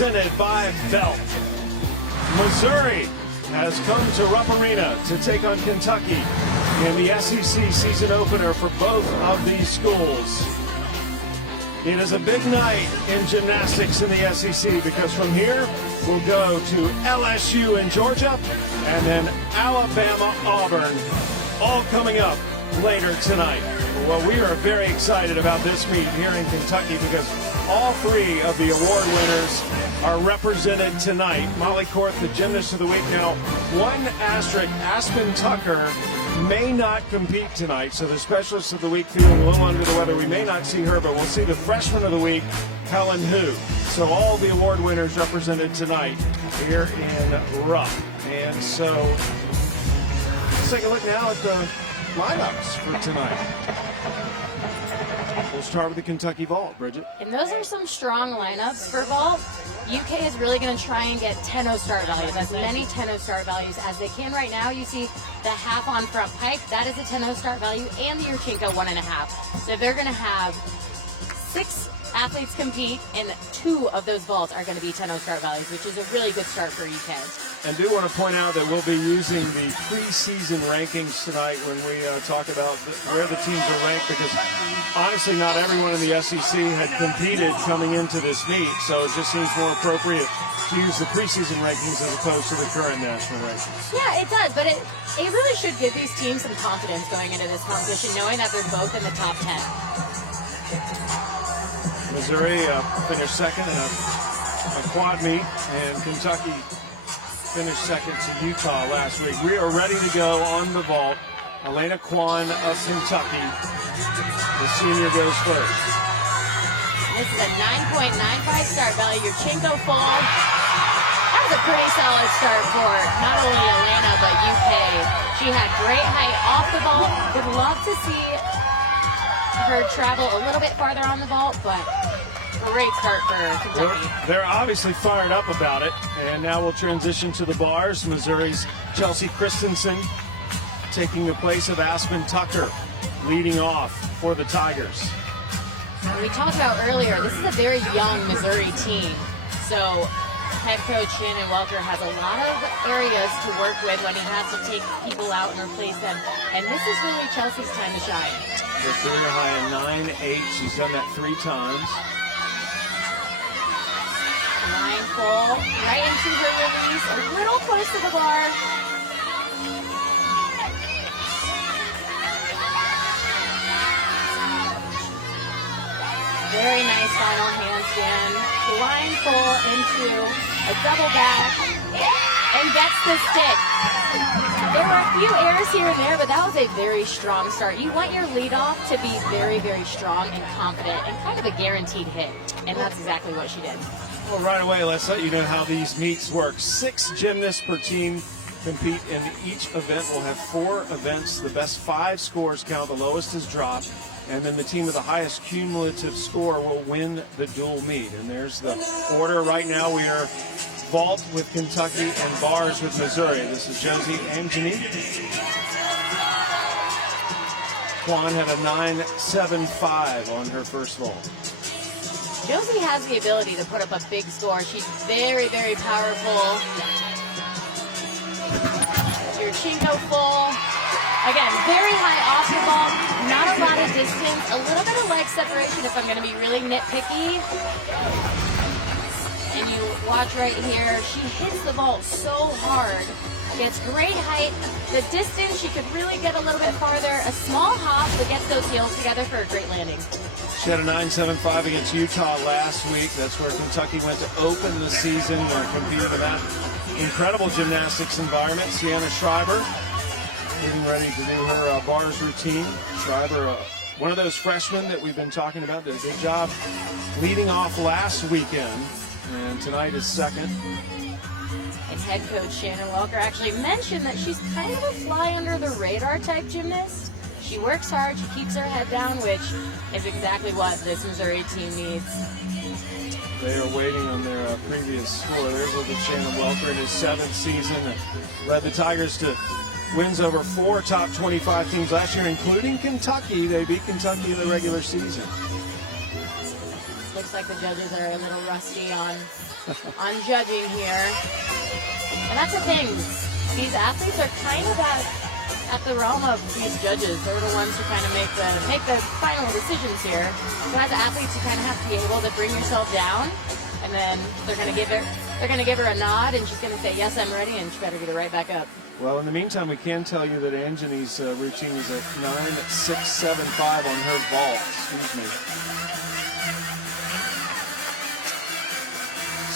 presented by Belt. Missouri has come to Rupp Arena to take on Kentucky in the SEC season opener for both of these schools. It is a big night in gymnastics in the SEC because from here we'll go to LSU in Georgia and then Alabama, Auburn, all coming up later tonight. Well, we are very excited about this meet here in Kentucky because all three of the award winners are represented tonight. Molly Korth, the Gymnast of the Week. Now, one asterisk, Aspen Tucker may not compete tonight, so the Specialist of the Week feeling a little under the weather. We may not see her, but we'll see the Freshman of the Week, Helen Hu. So all the award winners represented tonight here in Rupp. And so let's take a look now at the lineups for tonight. We'll start with the Kentucky vault, Bridget. And those are some strong lineups for vault. UK is really going to try and get 10-0 start values, as many 10-0 start values as they can. Right now, you see the half on front pike. That is a 10-0 start value, and the Yurchenko 1.5. So they're going to have 6 athletes compete, and 2 of those vaults are going to be 10-0 start values, which is a really good start for UK. And do want to point out that we'll be using the preseason rankings tonight when we talk about where the teams are ranked, because honestly not everyone in the SEC had competed coming into this meet, so it just seems more appropriate to use the preseason rankings as opposed to the current national rankings. Yeah, it does, but it really should give these teams some confidence going into this competition, knowing that they're both in the top 10. Missouri finished second in a quad meet, and Kentucky finished second to Utah last week. We are ready to go on the vault. Elena Kwan of Kentucky, the senior, goes first. This is a 9.95 start value. Yurchenko fall. That was a pretty solid start for not only Elena, but UK. She had great height off the vault. Would love to see her travel a little bit farther on the vault, but great start for Kentucky. They're obviously fired up about it, and now we'll transition to the bars. Missouri's Chelsea Christensen taking the place of Aspen Tucker, leading off for the Tigers. We talked about earlier, this is a very young Missouri team, so head coach Shannon Welker has a lot of areas to work with when he has to take people out and replace them, and this is really Chelsea's time to shine. Her career high in 9.8. She's done that 3 times. Line full, right into her release, a little close to the bar. Very nice final handstand. Line full into a double back and gets the stick. There were a few errors here and there, but that was a very strong start. You want your leadoff to be very, very strong and confident and kind of a guaranteed hit, and that's exactly what she did. Well, right away, let's let you know how these meets work. 6 gymnasts per team compete in each event. We'll have 4 events. The best 5 scores count. The lowest is dropped. And then the team with the highest cumulative score will win the dual meet. And there's the order. Right now we are vault with Kentucky and bars with Missouri. This is Josie and Janine. Kwan had a 9.75 on her first vault. Josie has the ability to put up a big score. She's very, very powerful. Yurchenko full. Again, very high off the ball, not a lot of distance, a little bit of leg separation if I'm going to be really nitpicky. And you watch right here, she hits the vault so hard, gets great height. The distance, she could really get a little bit farther. A small hop, but gets those heels together for a great landing. She had a 9.75 against Utah last week. That's where Kentucky went to open the season, competing in that incredible gymnastics environment. Sienna Schreiber getting ready to do her bars routine. Schreiber, one of those freshmen that we've been talking about, did a good job leading off last weekend, and tonight is second. And head coach Shannon Welker actually mentioned that she's kind of a fly under the radar type gymnast. She works hard, she keeps her head down, which is exactly what this Missouri team needs. They are waiting on their previous score. There's look at Shannon Welker in his 7th season. Led the Tigers to wins over 4 top 25 teams last year, including Kentucky. They beat Kentucky in the regular season. looks like the judges are a little rusty on judging here. And that's the thing. These athletes are kind of at the realm of these judges. They're the ones who kind of make the final decisions here. So as athletes, you kind of have to be able to bring yourself down, and then they're going to give her a nod, and she's going to say, "Yes, I'm ready," and she better get it right back up. Well, in the meantime, we can tell you that Anjani's routine is a 9.675 on her vault. Excuse me.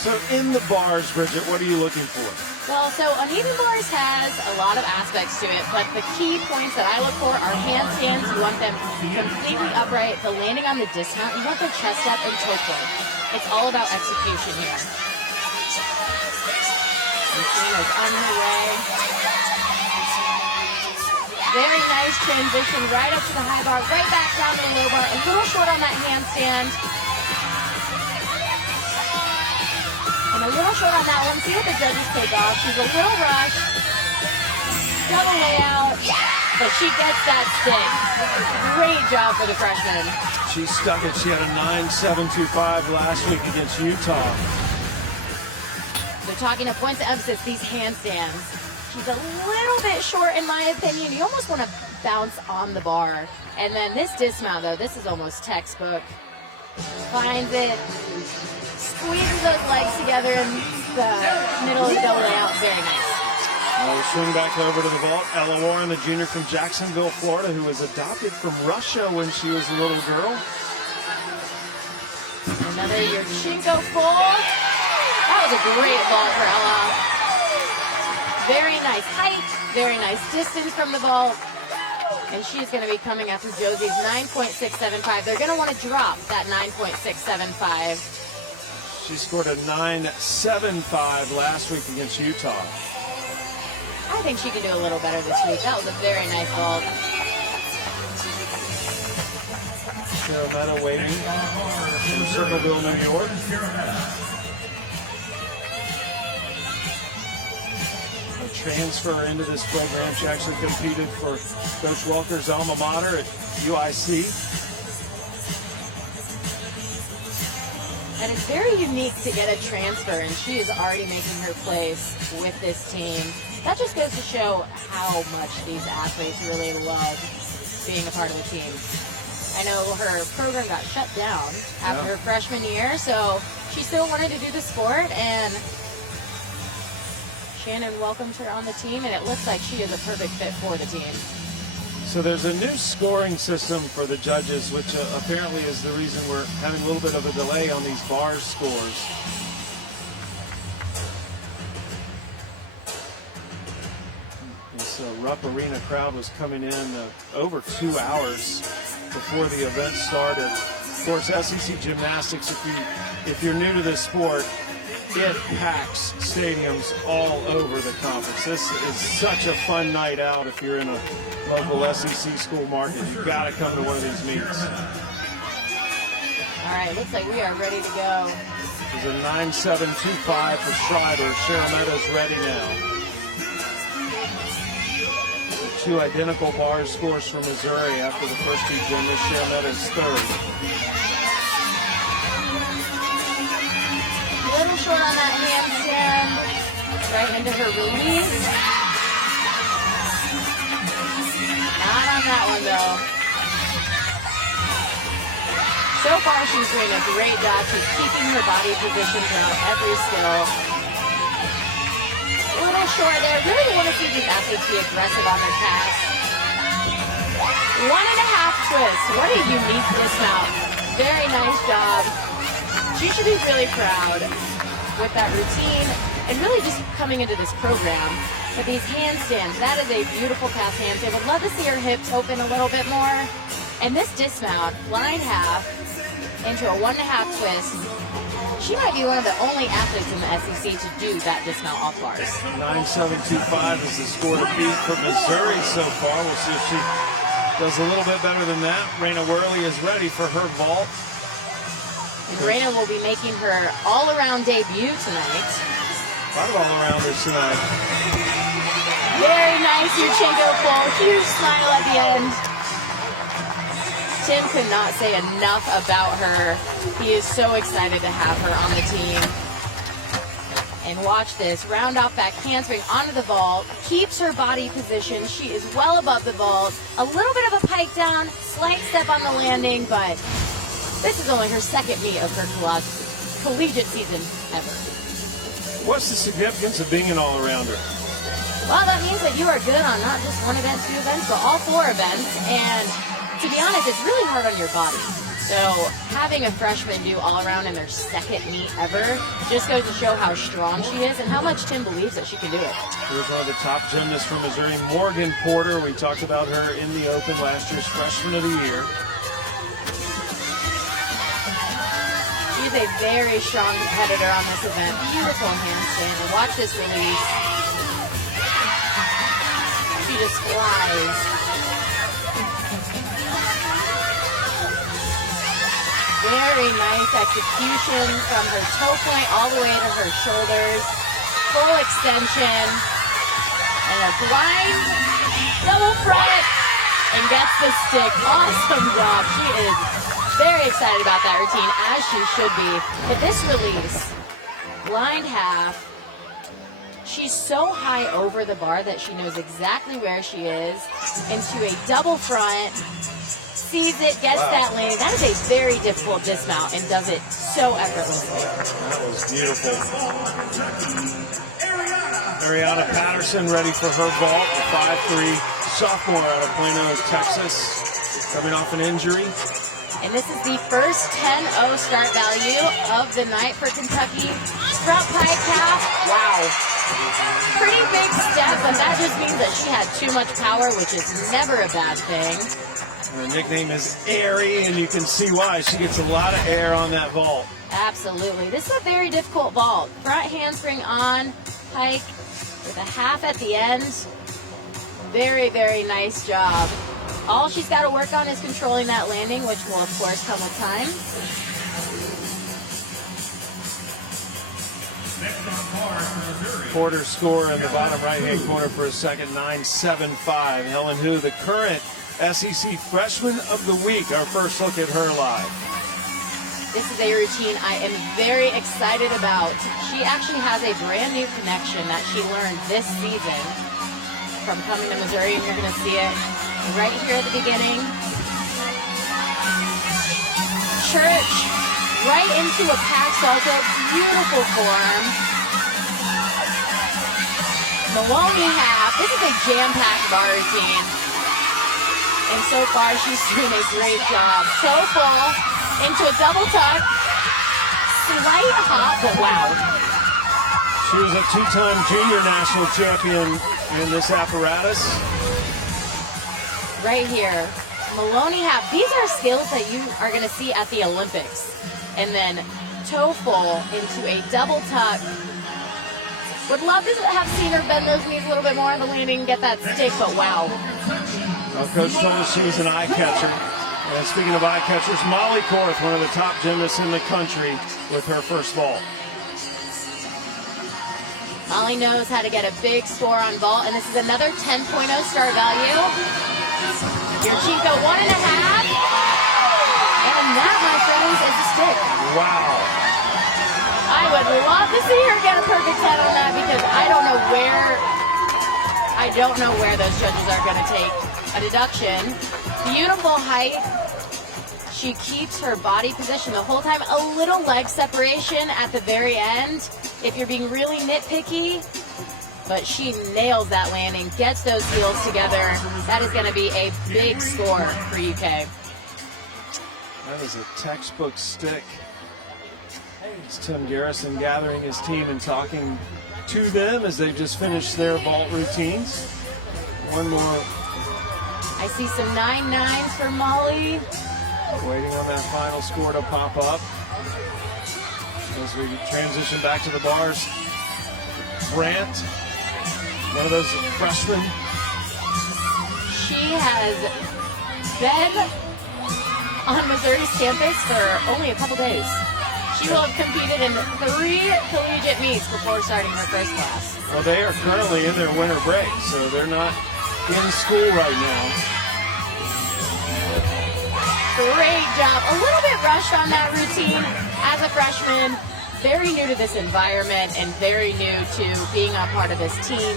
So in the bars, Bridget, what are you looking for? Well, so uneven bars has a lot of aspects to it, but the key points that I look for are handstands. You want them completely upright, the landing on the dismount. You want the chest up and toe pull. It's all about execution here. Is on her way. Very nice transition right up to the high bar, right back down to the low bar. A little short on that handstand. And a little short on that one. See what the judges take off. She's a little rushed. Double layout. But she gets that stick. Great job for the freshman. She stuck it. She had a 9.725 last week against Utah. So talking of points of emphasis, these handstands. She's a little bit short in my opinion. You almost want to bounce on the bar. And then this dismount though, this is almost textbook. Finds it, squeezes those legs together in the middle of the double layout. Very nice. We'll swing back over to the vault. Ella Warren, the junior from Jacksonville, Florida, who was adopted from Russia when she was a little girl. Another Yurchenko full. That was a great vault for Ella. Very nice height, very nice distance from the vault. And she's going to be coming after Josie's 9.675. They're going to want to drop that 9.675. She scored a 9.75 last week against Utah. I think she can do a little better this week. That was a very nice vault. Sharametta waiting in Circleville, New York. Transfer into this program. She actually competed for Coach Walker's alma mater at UIC. And it's very unique to get a transfer, and she is already making her place with this team. That just goes to show how much these athletes really love being a part of the team. I know her program got shut down after her freshman year, so she still wanted to do the sport, and Shannon welcomed her on the team, and it looks like she is a perfect fit for the team. So there's a new scoring system for the judges, which apparently is the reason we're having a little bit of a delay on these bar scores. This Rupp Arena crowd was coming in over 2 hours before the event started. Of course, SEC Gymnastics, if you're new to this sport, it packs stadiums all over the conference. This is such a fun night out if you're in a local SEC school market. You've got to come to one of these meets. All right, looks like we are ready to go. There's a 9.725 for Schreiber. Sharametta's ready now. Two identical bar scores for Missouri after the first two gymnasts. Sharametta's third. A little short on that handstand. Right into her release. Not on that one though. So far she's doing a great job. She's keeping her body position throughout every skill. A little short there. Really want to see these athletes be aggressive on their cast. 1.5 twists. What a unique dismount. Very nice job. She should be really proud with that routine and really just coming into this program. But these handstands, that is a beautiful cast handstand. Would love to see her hips open a little bit more. And this dismount, line half into a 1.5 twist. She might be one of the only athletes in the SEC to do that dismount off bars. 9.725 is the score to beat for Missouri so far. We'll see if she does a little bit better than that. Raina Worley is ready for her vault. Raina will be making her all-around debut tonight. A lot of all-arounders tonight. Very nice Yurchenko full. Huge smile at the end. Tim could not say enough about her. He is so excited to have her on the team. And watch this, round off back handspring onto the vault, keeps her body position. She is well above the vault. A little bit of a pike down, slight step on the landing, but this is only her second meet of her collegiate season ever. What's the significance of being an all-arounder? Well, that means that you are good on not just one event, two events, but all four events. And to be honest, it's really hard on your body. So having a freshman do all-around in their second meet ever just goes to show how strong she is and how much Tim believes that she can do it. Here's one of the top gymnasts from Missouri, Morgan Porter. We talked about her in the Open, last year's Freshman of the Year. She's a very strong competitor on this event. Beautiful handstand. And watch this release. She just flies. Very nice execution from her toe point all the way to her shoulders. Full extension. And a blind double front. And gets the stick. Awesome job. She is very excited about that routine, as she should be. But this release, blind half, she's so high over the bar that she knows exactly where she is. Into a double front, sees it, gets that landing. That is a very difficult dismount and does it so effortlessly. That was beautiful. Ariana Patterson ready for her vault, the 5'3" sophomore out of Plano, Texas, coming off an injury. And this is the first 10-0 start value of the night for Kentucky. Front pike half, wow. Pretty big step, but that just means that she had too much power, which is never a bad thing. And the nickname is Airy, and you can see why. She gets a lot of air on that vault. Absolutely. This is a very difficult vault. Front handspring on, pike with a half at the end. Very, very nice job. All she's got to work on is controlling that landing, which will, of course, come with time. Porter's score in the bottom right-hand corner for a second, 9.75. Helen Hu, the current SEC Freshman of the Week. Our first look at her live. This is a routine I am very excited about. She actually has a brand new connection that she learned this season from coming to Missouri, and you're going to see it right here at the beginning. Church, right into a pack salto, beautiful form. Maloney half, this is a jam-packed bar routine. And so far, she's doing a great job. Toe full, into a double tuck. Slight hop, but wow. She was a two-time junior national champion in this apparatus. Right here, Maloney half. These are skills that you are going to see at the Olympics. And then toe full into a double tuck. Would love to have seen her bend those knees a little bit more on the landing and get that stick, but wow. Well, Coach told us she was an eye catcher. And speaking of eye catchers, Molly Korth, one of the top gymnasts in the country with her first vault. Molly knows how to get a big score on vault, and this is another 10.0 start value. Your Chico 1.5. And that, my friends, is a stick. Wow. I would love to see her get a perfect 10 on that because I don't know where those judges are going to take a deduction. Beautiful height. She keeps her body position the whole time. A little leg separation at the very end if you're being really nitpicky. But she nails that landing, gets those heels together. That is going to be a big score for UK. That is a textbook stick. It's Tim Garrison gathering his team and talking to them as they've just finished their vault routines. One more. I see some 9.9s for Molly. Waiting on that final score to pop up. As we transition back to the bars, Brandt, one of those freshmen. She has been on Missouri's campus for only a couple days. She will have competed in 3 collegiate meets before starting her first class. Well, they are currently in their winter break, so they're not in school right now. Great job. A little bit rushed on that routine as a freshman. Very new to this environment and very new to being a part of this team.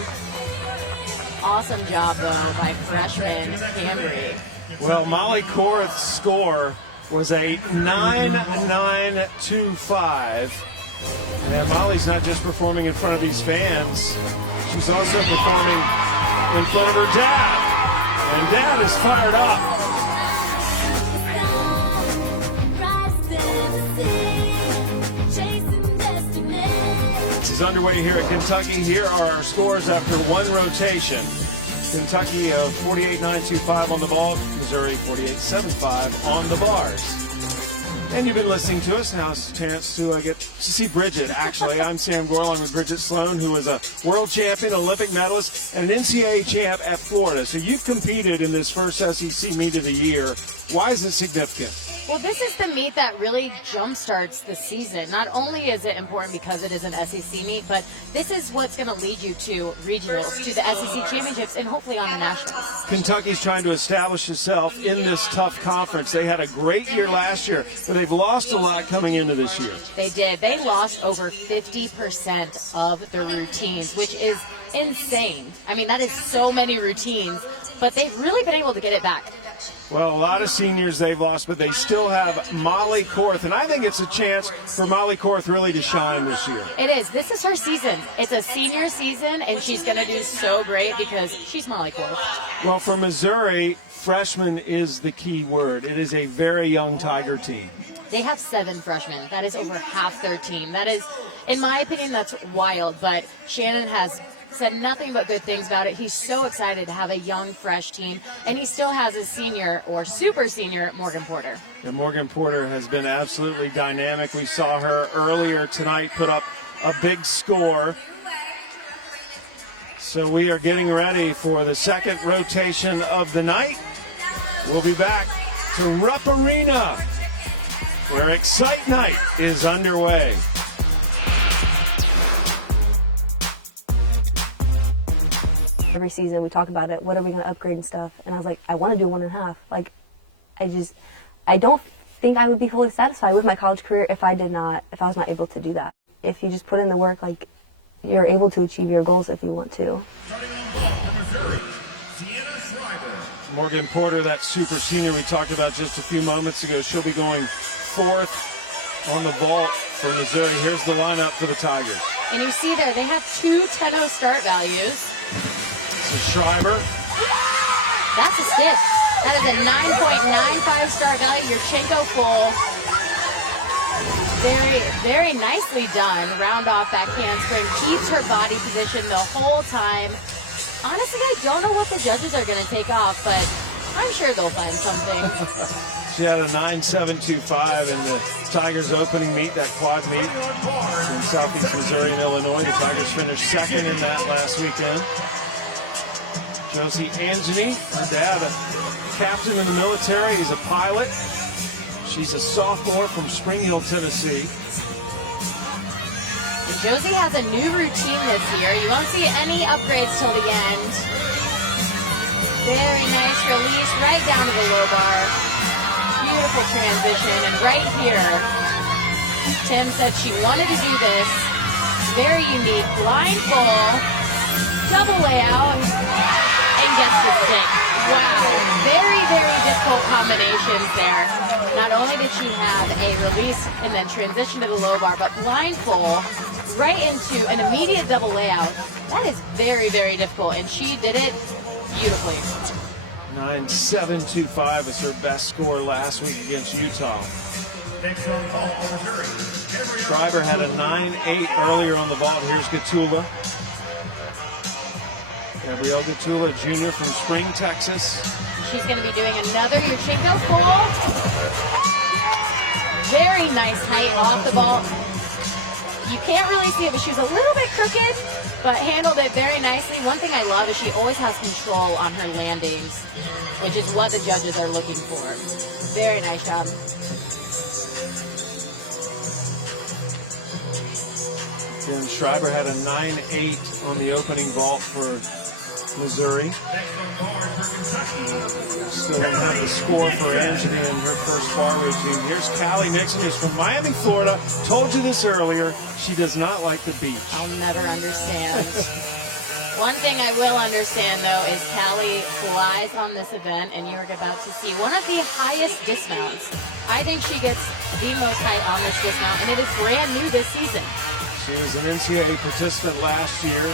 Awesome job, though, by freshman Cambry. Well, Molly Korth's score was a 9.925. And Molly's not just performing in front of these fans, she's also performing in front of her dad. And Dad is fired up. This is underway here at Kentucky. Here are our scores after one rotation. Kentucky of 48.925 on the ball, Missouri 48.75 on the bars. And you've been listening to us. Now it's a chance to get to see Bridget. Actually, I'm Sam Gore along with Bridget Sloan, who is a world champion, Olympic medalist, and an NCAA champ at Florida. So you've competed in this first SEC meet of the year. Why is it significant? Well, this is the meet that really jumpstarts the season. Not only is it important because it is an SEC meet, but this is what's going to lead you to regionals, to the SEC championships, and hopefully on the nationals. Kentucky's trying to establish itself in this tough conference. They had a great year last year, but they've lost a lot coming into this year. They did. They lost over 50% of the routines, which is insane. I mean, that is so many routines, but they've really been able to get it back. Well, a lot of seniors they've lost, but they still have Molly Korth, and I think it's a chance for Molly Korth really to shine this year. It is. This is her season. It's a senior season, and she's going to do so great because she's Molly Korth. Well, for Missouri, freshman is the key word. It is a very young Tiger team. They have 7 freshmen. That is over half their team. That is, in my opinion, that's wild, but Shannon has said nothing but good things about it. He's so excited to have a young, fresh team, and he still has his senior or super senior, Morgan Porter. And Morgan Porter has been absolutely dynamic. We saw her earlier tonight put up a big score. So we are getting ready for the second rotation of the night. We'll be back to Rupp Arena, where Excite Night is underway. Every season we talk about it, what are we going to upgrade and stuff, and I was like, I want to do 1.5. Like, I don't think I would be fully satisfied with my college career if I was not able to do that. If you just put in the work, like, you're able to achieve your goals if you want to. Morgan Porter, that super senior we talked about just a few moments ago, she'll be going 4th on the vault for Missouri. Here's the lineup for the Tigers. And you see there, they have 2 10-0 start values. So Schreiber. That's a stiff. That is a 9.95 start value. Yurchenko full. Very, very nicely done. Round off back handspring. Keeps her body position the whole time. Honestly, I don't know what the judges are going to take off, but I'm sure they'll find something. She had a 9.725 in the Tigers opening meet, that quad meet in Southeast Missouri and Illinois. The Tigers finished second in that last weekend. Josie Angeny, her dad, a captain in the military. He's a pilot. She's a sophomore from Spring Hill, Tennessee. And Josie has a new routine this year. You won't see any upgrades till the end. Very nice release right down to the low bar. Beautiful transition. And right here, Tim said she wanted to do this. Very unique. Blind full, double layout, and gets the stick. Wow. Very, very difficult combinations there. Not only did she have a release and then transition to the low bar, but blind full right into an immediate double layout. That is very, very difficult, and she did it beautifully. 9.725 is her best score last week against Utah. Schreiber had a 9.8 earlier on the vault. Here's Gatula. Gabrielle Gatula, junior from Spring, Texas. She's going to be doing another Yurchenko full. Very nice height off the vault. You can't really see it, but she was a little bit crooked, but handled it very nicely. One thing I love is she always has control on her landings, which is what the judges are looking for. Very nice job. Again, Schreiber had a 9.8 on the opening vault for Missouri. Still don't have the score for Angela in her first bar routine. Here's Callie Nixon, who's from Miami, Florida. Told you this earlier. She does not like the beach. I'll never understand. One thing I will understand, though, is Callie flies on this event, and you're about to see one of the highest dismounts. I think she gets the most height on this dismount, and it is brand new this season. She was an NCAA participant last year.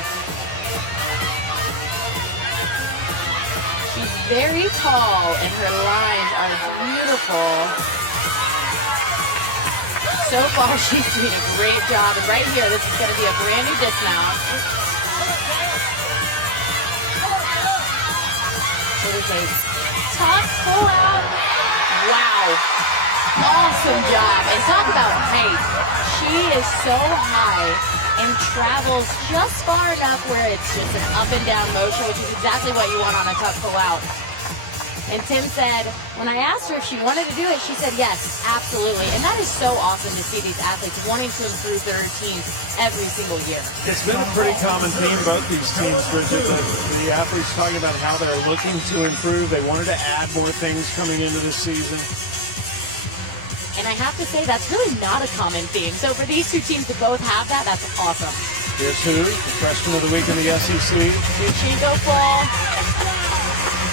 She's very tall, and her lines are beautiful. So far, she's doing a great job, and right here, this is going to be a brand new dismount. It is a top pull-out. Wow. Awesome job. And talk about height. She is so high and travels just far enough where it's just an up and down motion, which is exactly what you want on a tough pull-out. And Tim said, when I asked her if she wanted to do it, she said yes, absolutely. And that is so awesome to see these athletes wanting to improve their routines every single year. It's been a pretty common theme both these teams, Bridget. The athletes talking about how they're looking to improve. They wanted to add more things coming into the season. And I have to say, that's really not a common theme. So for these two teams to both have that, that's awesome. Here's who? The freshman of the week in the SEC. Yuchinko fall.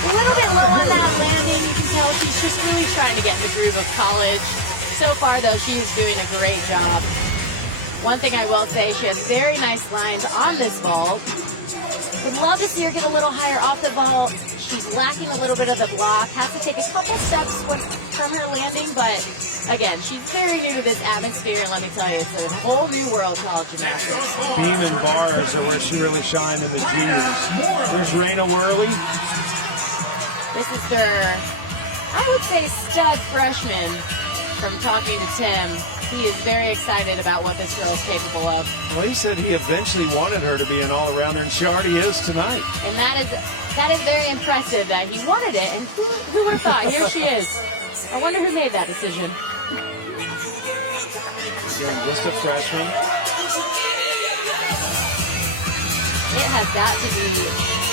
A little bit low on that landing. You can tell she's just really trying to get in the groove of college. So far, though, she's doing a great job. One thing I will say, she has very nice lines on this vault. Would love to see her get a little higher off the vault. She's lacking a little bit of the block. Has to take a couple steps from her landing, but again, she's very new to this atmosphere, and let me tell you, it's a whole new world, college gymnastics. Beam and bars are where she really shined in the G's. There's Raina Worley. This is their, I would say, stud freshman. From talking to Tim, he is very excited about what this girl is capable of. Well, he said he eventually wanted her to be an all-arounder, and she already is tonight. And that is very impressive that he wanted it, and who would have thought? Here she is. I wonder who made that decision. Again, just a freshman. It has got to be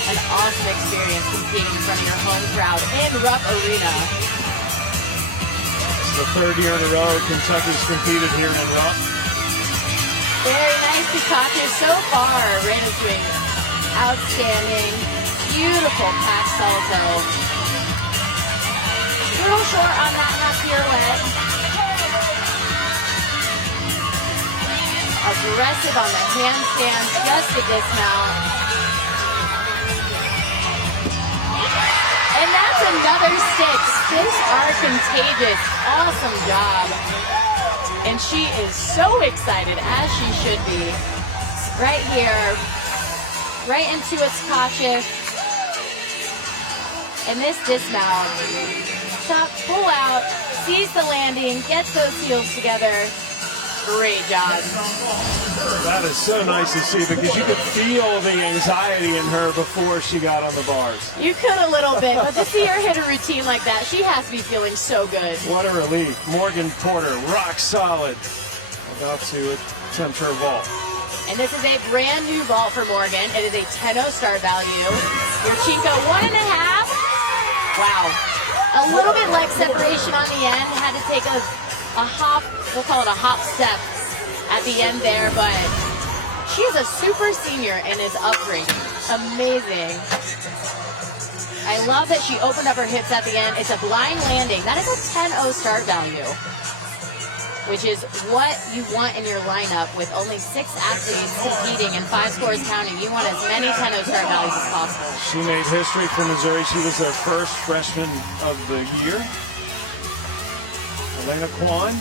an awesome experience competing in front of your home crowd in Rupp Arena. It's the third year in a row Kentucky's competed here in Rupp. Very nice to talk to so far. Raina's doing outstanding. Beautiful pack salto. A little short on that half pirouette. Aggressive on the handstands, just a dismount. And that's another stick. Sticks are contagious. Awesome job. And she is so excited, as she should be. Right here, right into its Kashif. And this dismount, top pull out, sees the landing, gets those heels together. Great job. That is so nice to see because you could feel the anxiety in her before she got on the bars. You could a little bit, but to see her hit a routine like that, she has to be feeling so good. What a relief. Morgan Porter, rock solid. About to attempt her vault. And this is a brand new vault for Morgan. It is a 10-0 start value. Yuchinko 1.5. Wow. A little bit leg separation on the end. Had to take a hop, we'll call it a hop step at the end there, but she's a super senior and is upgrading. Amazing. I love that she opened up her hips at the end. It's a blind landing. That is a 10-0 start value, which is what you want in your lineup with only 6 athletes competing and 5 scores counting. You want as many 10-0 start values as possible. She made history for Missouri. She was their first freshman of the year. Elena Kwan.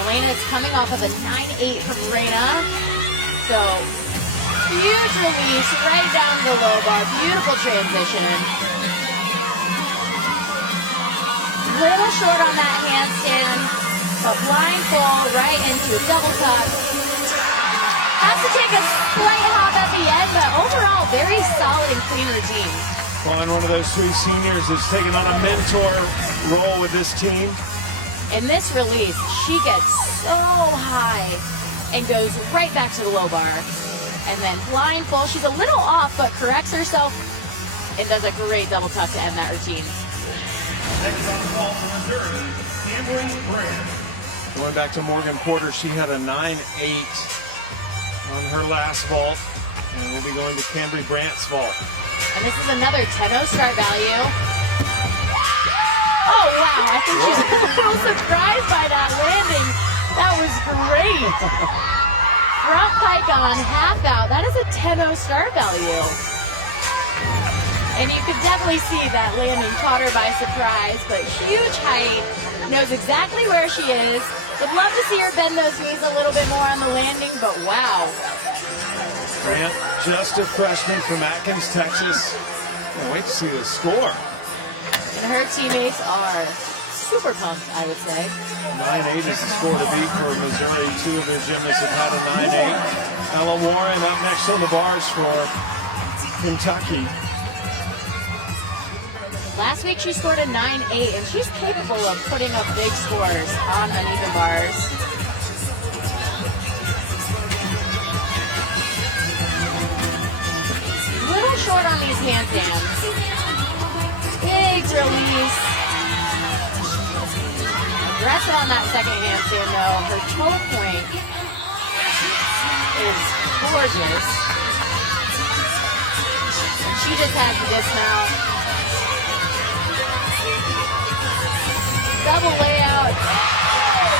Elena is coming off of a 9-8 from Raina. So, huge release right down the low bar. Beautiful transition. Little short on that handstand, but blind fall right into a double tuck. Has to take a slight hop at the end, but overall, very solid and clean routine. Kwan, one of those 3 seniors, is taking on a mentor role with this team. In this release, she gets so high and goes right back to the low bar. And then blindfold, she's a little off, but corrects herself and does a great double tuck to end that routine. Next on the ball for Missouri, Cambry Brand. Going back to Morgan Porter, she had a 9.8 on her last vault. And we'll be going to Cambry Brandt's vault. And this is another 10-0 start value. Oh, wow. I think she's a little surprised by that landing. That was great. Front pike on half out. That is a 10-0 start value. And you could definitely see that landing caught her by surprise, but huge height, knows exactly where she is. Would love to see her bend those knees a little bit more on the landing, but wow. Brandt, just a freshman from Atkins, Texas. Can't wait to see the score. And her teammates are super pumped, I would say. 9.8 is the score to beat for Missouri. Two of their gymnasts have had a 9.8. Ella Warren up next on the bars for Kentucky. Last week she scored a 9.8, and she's capable of putting up big scores on uneven bars. Little short on these handstands. Big release. Aggressive on that second handstand though. Her toe point is gorgeous. And she just has the dismount. Double layout.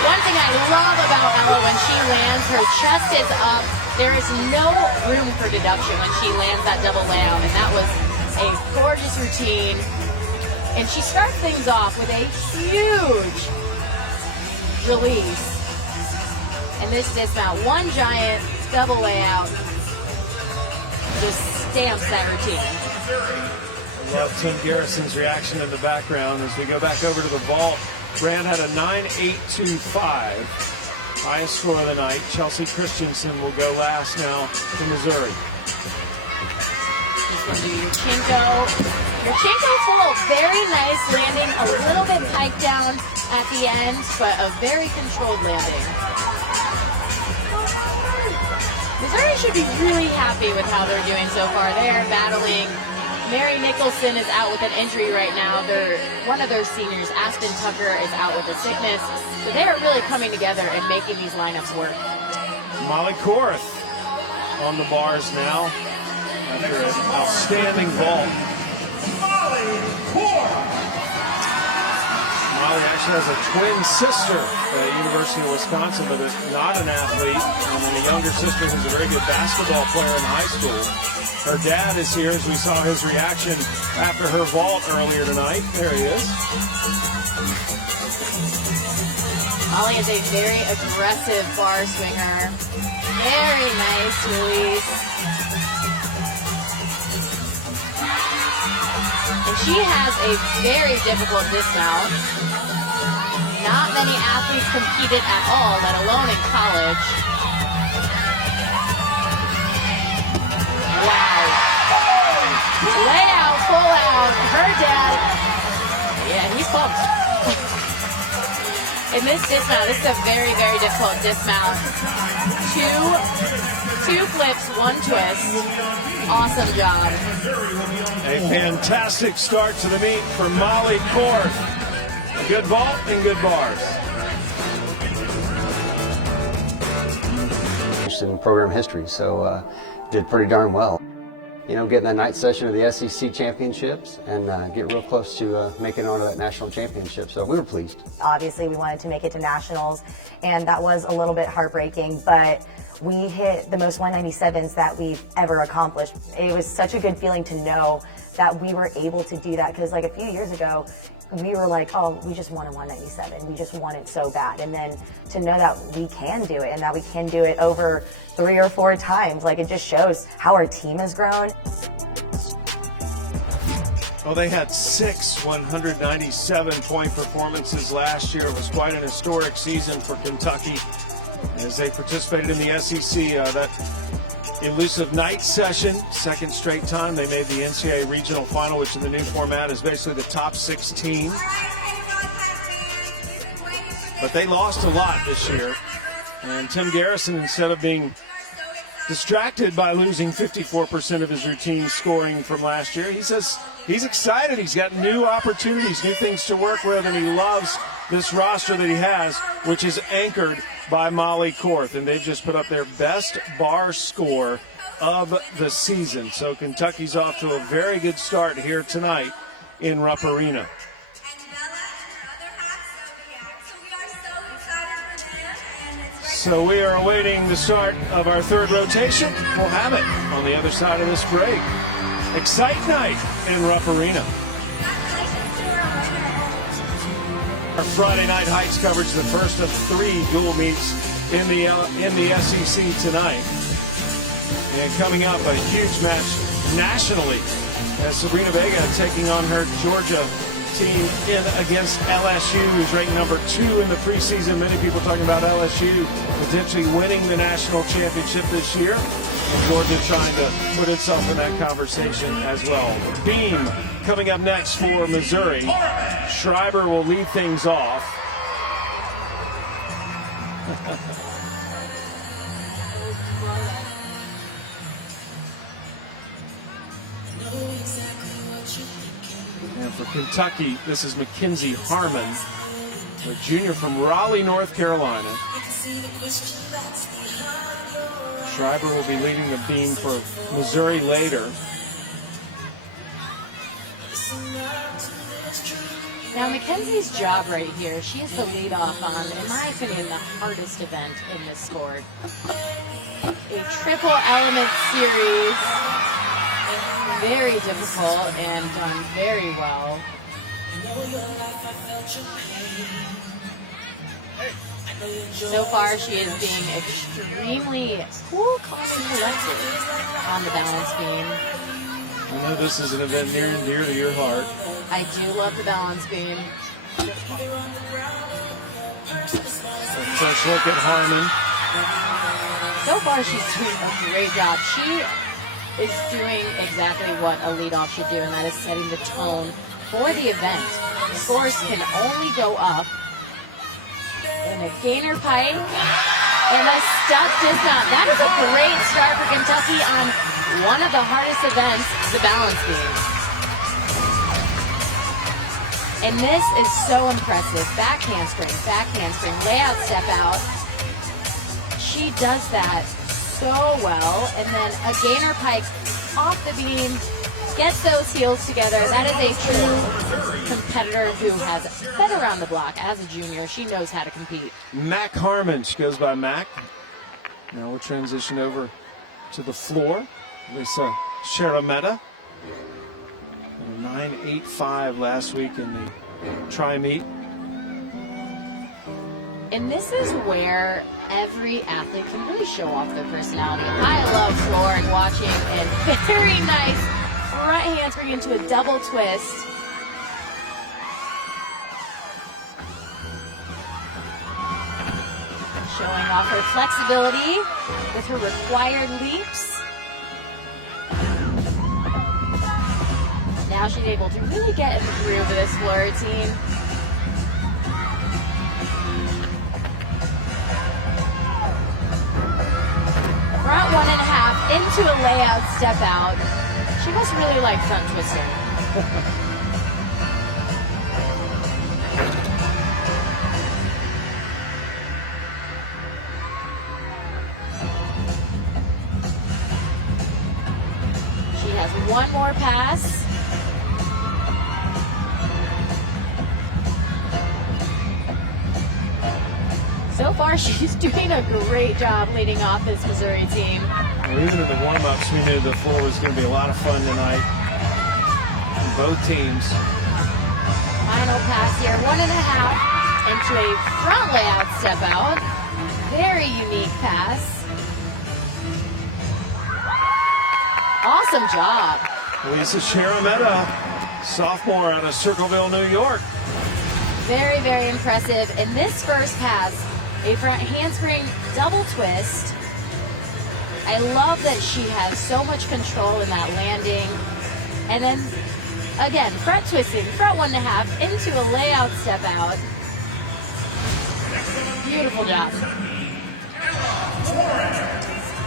One thing I love about Ella when she lands, her chest is up. There is no room for deduction when she lands that double layout, and that was a gorgeous routine. And she starts things off with a huge release. And this dismount, one giant double layout, just stamps that routine. Love Tim Garrison's reaction in the background as we go back over to the vault. Brandt had a 9.825, highest score of the night. Chelsea Christensen will go last now to Missouri. She's going to do your Chinko full, very nice landing, a little bit pike down at the end, but a very controlled landing. Missouri should be really happy with how they're doing so far. They are battling. Mary Nicholson is out with an injury right now. One of their seniors, Aspen Tucker, is out with a sickness. So they are really coming together and making these lineups work. Molly Korth on the bars now after an outstanding vault. Molly actually has a twin sister at the University of Wisconsin, but is not an athlete. And then a younger sister who's a very good basketball player in high school. Her dad is here as we saw his reaction after her vault earlier tonight. There he is. Molly is a very aggressive bar swinger. Very nice release. And she has a very difficult dismount. Not many athletes competed at all, let alone in college. Wow. Layout, full out. Her dad, yeah, he's pumped. In this dismount, this is a very, very difficult dismount. Two flips, one twist. Awesome job. A fantastic start to the meet for Molly Korth. Good vault and good bars. In program history, so did pretty darn well. You know, getting that night session of the SEC championships and get real close to making it onto that national championship. So we were pleased. Obviously, we wanted to make it to nationals, and that was a little bit heartbreaking, but we hit the most 197s that we've ever accomplished. It was such a good feeling to know that we were able to do that, because like a few years ago, we were like, oh, we just won a 197. We just want it so bad. And then to know that we can do it and that we can do it over 3 or 4 times, like it just shows how our team has grown. Well, they had 6 197-point performances last year. It was quite an historic season for Kentucky as they participated in the SEC. That elusive night session, second straight time they made the NCAA regional final, which in the new format is basically the top 16. But they lost a lot this year. And Tim Garrison, instead of being distracted by losing 54% of his routine scoring from last year, he says he's excited. He's got new opportunities, new things to work with, and he loves this roster that he has, which is anchored by Molly Korth. And they've just put up their best bar score of the season. So Kentucky's off to a very good start here tonight in Rupp Arena. So we are awaiting the start of our third rotation. We'll have it on the other side of this break. Excite night in Rupp Arena. Our Friday Night Heights coverage, the first of 3 dual meets in the SEC tonight. And coming up, a huge match nationally as Sabrina Vega taking on her Georgia team in against LSU, who's ranked number 2 in the preseason. Many people talking about LSU potentially winning the national championship this year. And Georgia trying to put itself in that conversation as well. Beam coming up next for Missouri. Schreiber will lead things off. And for Kentucky, this is Mackenzie Harmon, a junior from Raleigh, North Carolina. Schreiber will be leading the beam for Missouri later. Now, Mackenzie's job right here, she is the lead off on, in my opinion, the hardest event in this sport. A triple element series, very difficult and done very well. So far, she is being extremely cool, calm, and collected on the balance beam. I know this is an event near and dear to your heart. I do love the balance beam. First look at Harmon. So far, she's doing a great job. She is doing exactly what a leadoff should do, and that is setting the tone for the event. The scores can only go up. And a gainer pike and a stuck dismount. That is a great start for Kentucky on one of the hardest events, the balance beam. And this is so impressive. Back handspring, layout step out. She does that so well. And then a gainer pike off the beam, gets those heels together. That is a true competitor who has been around the block as a junior. She knows how to compete. Mac Harmon, she goes by Mac. Now we'll transition over to the floor. Lisa Sharametta. 9.85 last week in the tri-meet. And this is where every athlete can really show off their personality. I love floor and watching, and very nice front handspring into a double twist. Showing off her flexibility with her required leaps. Now she's able to really get in the groove of this floor routine. Front 1.5 into a layout step out. She must really like front twisting. She has one more pass. So far, she's doing a great job leading off this Missouri team. Well, even in the warm-ups, we knew the floor was going to be a lot of fun tonight. Both teams. Final pass here, 1.5 into a front layout step out. Very unique pass. Awesome job. Lisa Sharametta, sophomore out of Circleville, New York. Very, very impressive. In this first pass, a front handspring double twist. I love that she has so much control in that landing. And then, again, front twisting, front 1.5 into a layout step out. Beautiful job.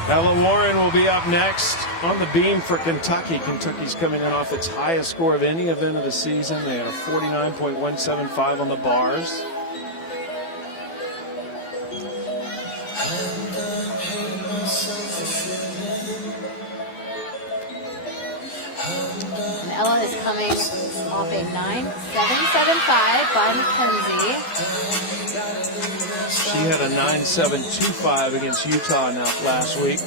Ella Warren will be up next on the beam for Kentucky. Kentucky's coming in off its highest score of any event of the season. They had a 49.175 on the bars. And Ella is coming off a 9.775 by Mackenzie. She had a 9.725 against Utah last week.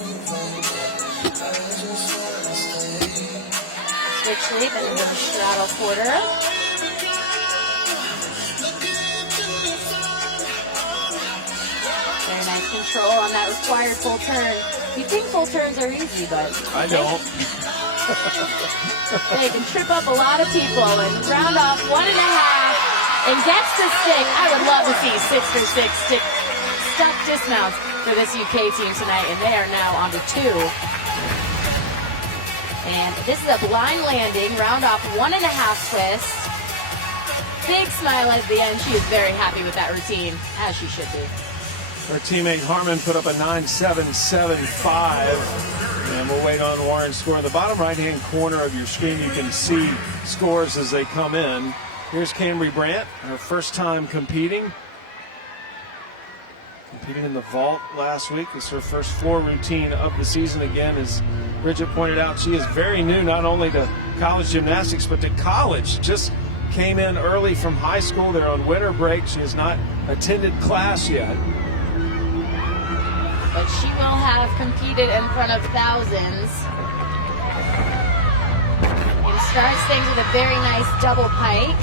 Switch leap and a straddle quarter. Very nice control on that required full turn. You think full turns are easy, but I don't. they can trip up a lot of people and round off 1.5 and gets to stick. I would love to see 6 for 6 stuck dismounts for this UK team tonight, and they are now on to 2. And this is a blind landing, round off 1.5 twist. Big smile at the end. She is very happy with that routine, as she should be. Her teammate Harmon put up a 9.775, and we'll wait on Warren's score. In the bottom right-hand corner of your screen, you can see scores as they come in. Here's Cambry Brandt, her first time competing in the vault last week. It's her first floor routine of the season. Again, as Bridget pointed out, she is very new not only to college gymnastics, but to college. Just came in early from high school. They're on winter break. She has not attended class yet. But she will have competed in front of thousands. And starts things with a very nice double pike.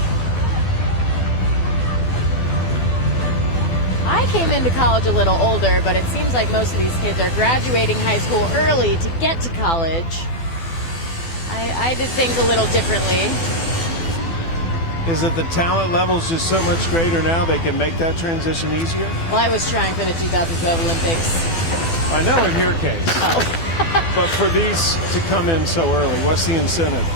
I came into college a little older, but it seems like most of these kids are graduating high school early to get to college. I did things a little differently. Is it the talent level's just so much greater now they can make that transition easier? Well, I was trying for the 2012 Olympics. I know in your case. Oh. But for these to come in so early, what's the incentive?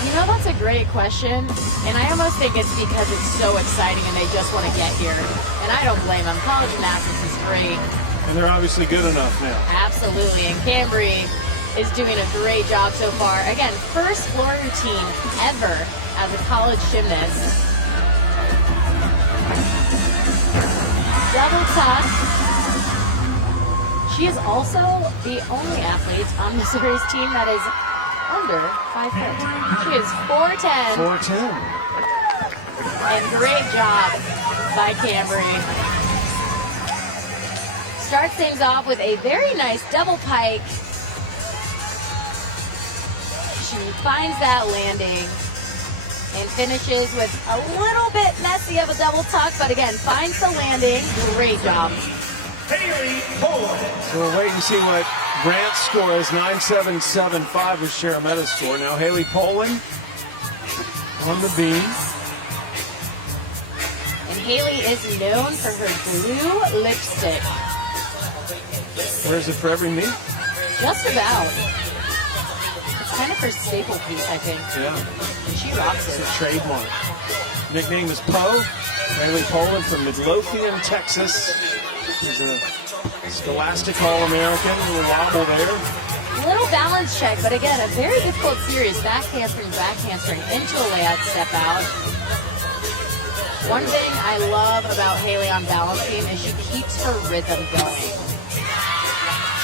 You know, that's a great question, and I almost think it's because it's so exciting and they just want to get here. And I don't blame them. College gymnastics is great. And they're obviously good enough now. Absolutely, and Cambry is doing a great job so far. Again, first floor routine ever as a college gymnast. Double tuck. She is also the only athlete on Missouri's team that is under 5 foot. She is 4'10". 4'10". And great job by Cambry. Starts things off with a very nice double pike. She finds that landing and finishes with a little bit messy of a double tuck, but again, finds the landing. Great job. Haley Poland. So we'll wait and see what Brandt's score is. 9.775 was Sharametta's score. Now Haley Poland on the beam. And Haley is known for her blue lipstick. Wears it for every meet? Just about. It's kind of her staple piece, I think. Yeah. And she rocks It's it. a trademark. Nickname is Poe. Haley Poland from Midlothian, Texas. She's a Scholastic All-American. A little wobble there. Little balance check, but again, a very difficult series. Back handspring into a layout step out. One thing I love about Haley on balance beam is she keeps her rhythm going.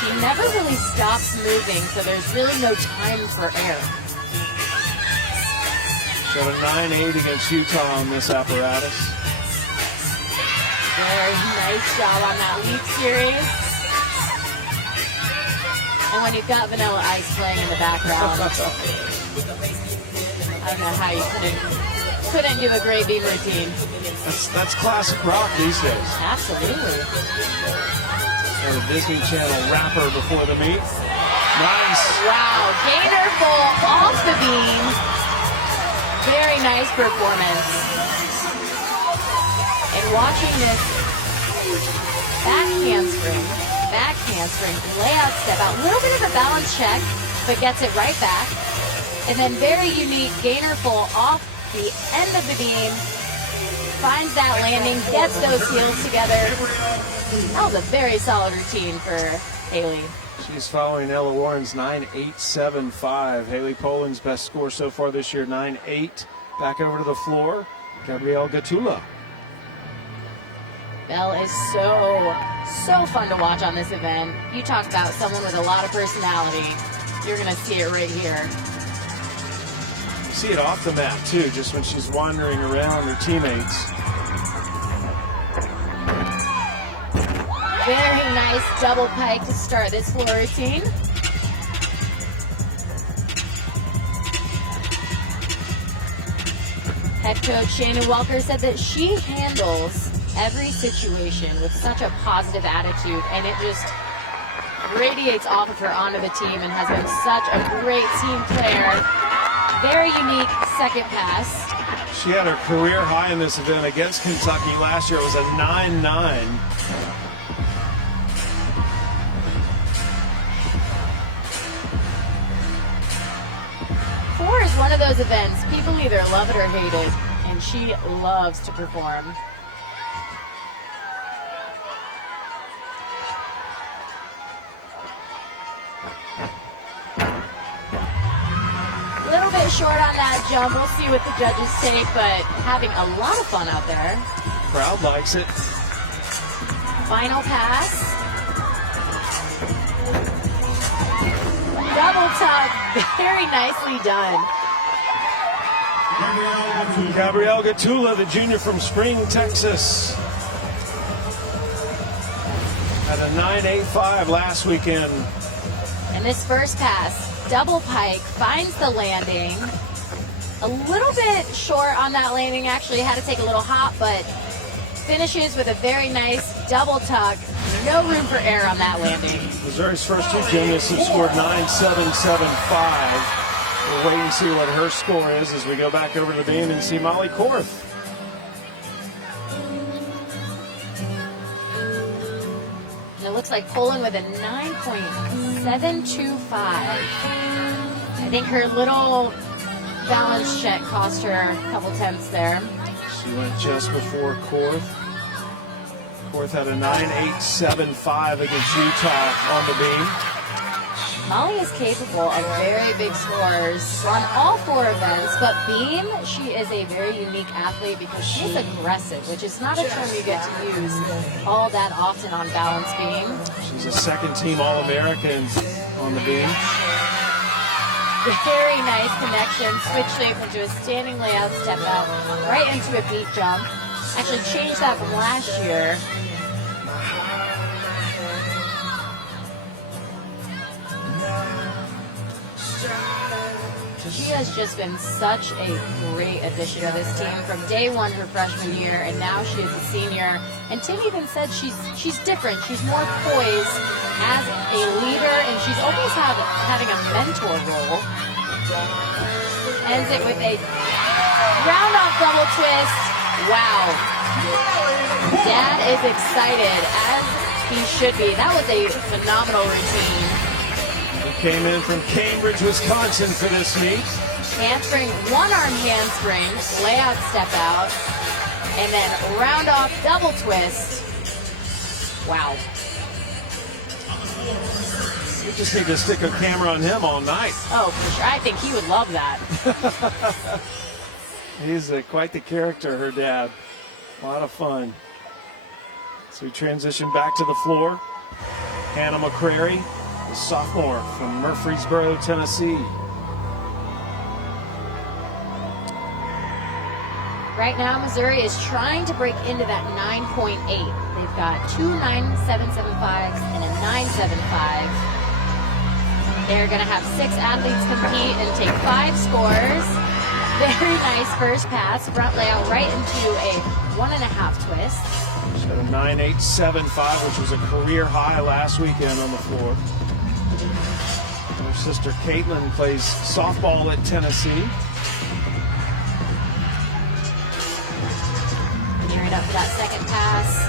She never really stops moving, so there's really no time for air. Got a 9.8 against Utah on this apparatus. Very nice job on that leap series. And when you've got Vanilla Ice playing in the background, I don't know how you couldn't do a great beam routine. That's classic rock these days. Absolutely. And a Disney Channel rapper before the meet. Nice. Wow, gainer full off the beam. Very nice performance. And watching this back handspring, layout step out, a little bit of a balance check, but gets it right back. And then very unique gainer full off the end of the beam, finds that landing, gets those heels together. That was a very solid routine for Haley. She's following Ella Warren's 9.875. Haley Poland's best score so far this year, 9.8. Back over to the floor, Gabrielle Gatula. Belle is so fun to watch on this event. You talk about someone with a lot of personality. You're going to see it right here. You see it off the mat, too, just when she's wandering around her teammates. Very nice double pike to start this floor routine. Head coach Shannon Welker said that she handles every situation with such a positive attitude, and it just radiates off of her onto the team and has been such a great team player. Very unique second pass. She had her career high in this event against Kentucky last year. It was a 9-9. Four is one of those events people either love it or hate it, and she loves to perform. A little bit short on that jump. We'll see what the judges take, but having a lot of fun out there. Crowd likes it. Final pass. Double tuck, very nicely done. Gabrielle Gatula, the junior from Spring, Texas. Had a 9.85 last weekend. And this first pass, double pike, finds the landing. A little bit short on that landing, actually had to take a little hop, but finishes with a very nice double tuck. No room for error on that landing. Missouri's first two gymnasts have scored 9.775. We'll wait and see what her score is as we go back over to the beam and see Molly Korth. And it looks like Poland with a 9.725. I think her little balance check cost her a couple tenths there. She went just before Korth. Korth had a 9.875 against Utah on the beam. Molly is capable of very big scores on all four events, but beam, she is a very unique athlete because she's aggressive, which is not a term you get to use all that often on balance beam. She's a second-team All-American on the beam. Very nice connection, switch shape into a standing layout step out, right into a beat jump. Actually changed that from last year. She has just been such a great addition to this team from day one her freshman year, and now she is a senior. And Tim even said she's different. She's more poised as a leader, and she's always having a mentor role. Ends it with a round off double twist. Wow. Dad is excited, as he should be. That was a phenomenal routine. Came in from Cambridge, Wisconsin for this meet. Handspring, one arm handspring, layout step out, and then round off double twist. Wow. We just need to stick a camera on him all night. Oh, for sure. I think he would love that. He's quite the character, her dad. A lot of fun. So we transition back to the floor. Hannah McCrary, the sophomore from Murfreesboro, Tennessee. Right now, Missouri is trying to break into that 9.8. They've got two 9.775s and a 9.75. They're going to have 6 athletes compete and take 5 scores. Very nice first pass, front layout right into a 1.5 twist. She had a 9.875, which was a career high last weekend on the floor. Her sister Caitlin plays softball at Tennessee. Gearing up for that second pass.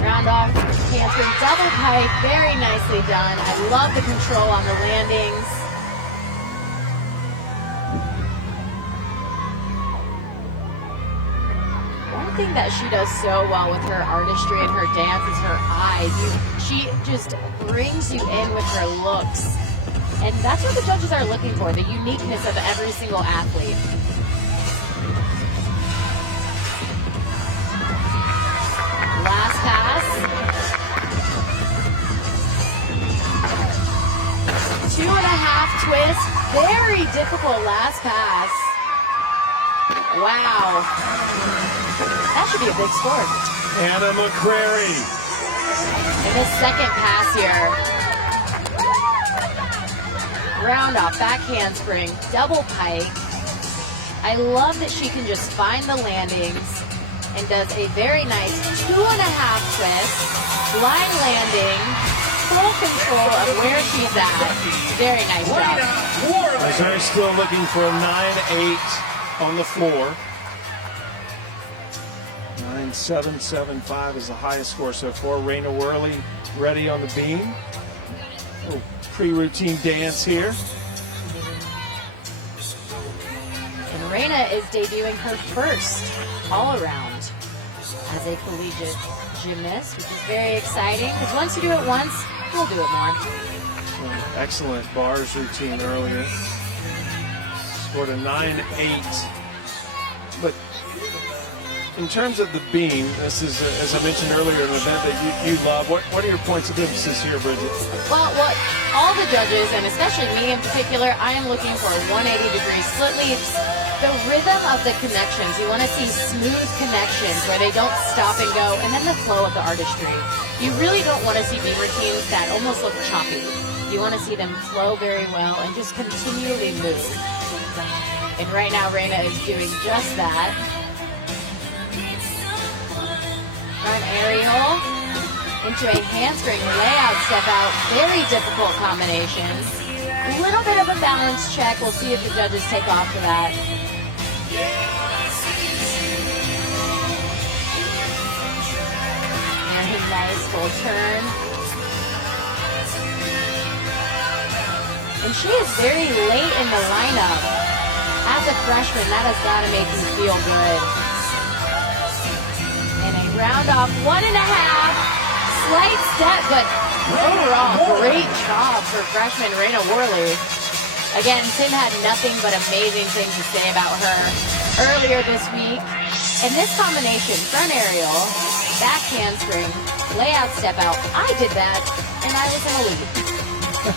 Round off, handspring double pike, very nicely done. I love the control on the landings. thing that she does so well with her artistry and her dance is her eyes. She just brings you in with her looks. And that's what the judges are looking for, the uniqueness of every single athlete. Last pass. 2.5 twist. Very difficult last pass. Wow. That should be a big score. Anna McCrary. In the second pass here. Round off, back handspring, double pike. I love that she can just find the landings and does a very nice 2.5 twist, line landing, full control of where she's at. Very nice job. Missouri still looking for a 9-8 on the floor. 9-7-7-5 is the highest score so far. Raina Worley ready on the beam. Little pre-routine dance here. And Raina is debuting her first all-around as a collegiate gymnast, which is very exciting because once you do it once, you'll do it more. Excellent bars routine earlier. Scored a 9-8. But in terms of the beam, this is, as I mentioned earlier, an event that you love. What are your points of emphasis here, Bridget? Well, what all the judges, and especially me in particular, I am looking for 180-degree split leaps. The rhythm of the connections. You want to see smooth connections where they don't stop and go, and then the flow of the artistry. You really don't want to see beam routines that almost look choppy. You want to see them flow very well and just continually move. And right now, Raina is doing just that. Front aerial into a handspring layout step out. Very difficult combinations. A little bit of a balance check. We'll see if the judges take off for that. Very nice full turn. And she is very late in the lineup. As a freshman, that has got to make you feel good. And a round off 1.5. Slight step, but overall, great job for freshman Raina Worley. Again, Tim had nothing but amazing things to say about her earlier this week. And this combination, front aerial, back handspring, layout step out, I did that, and I was in a lead.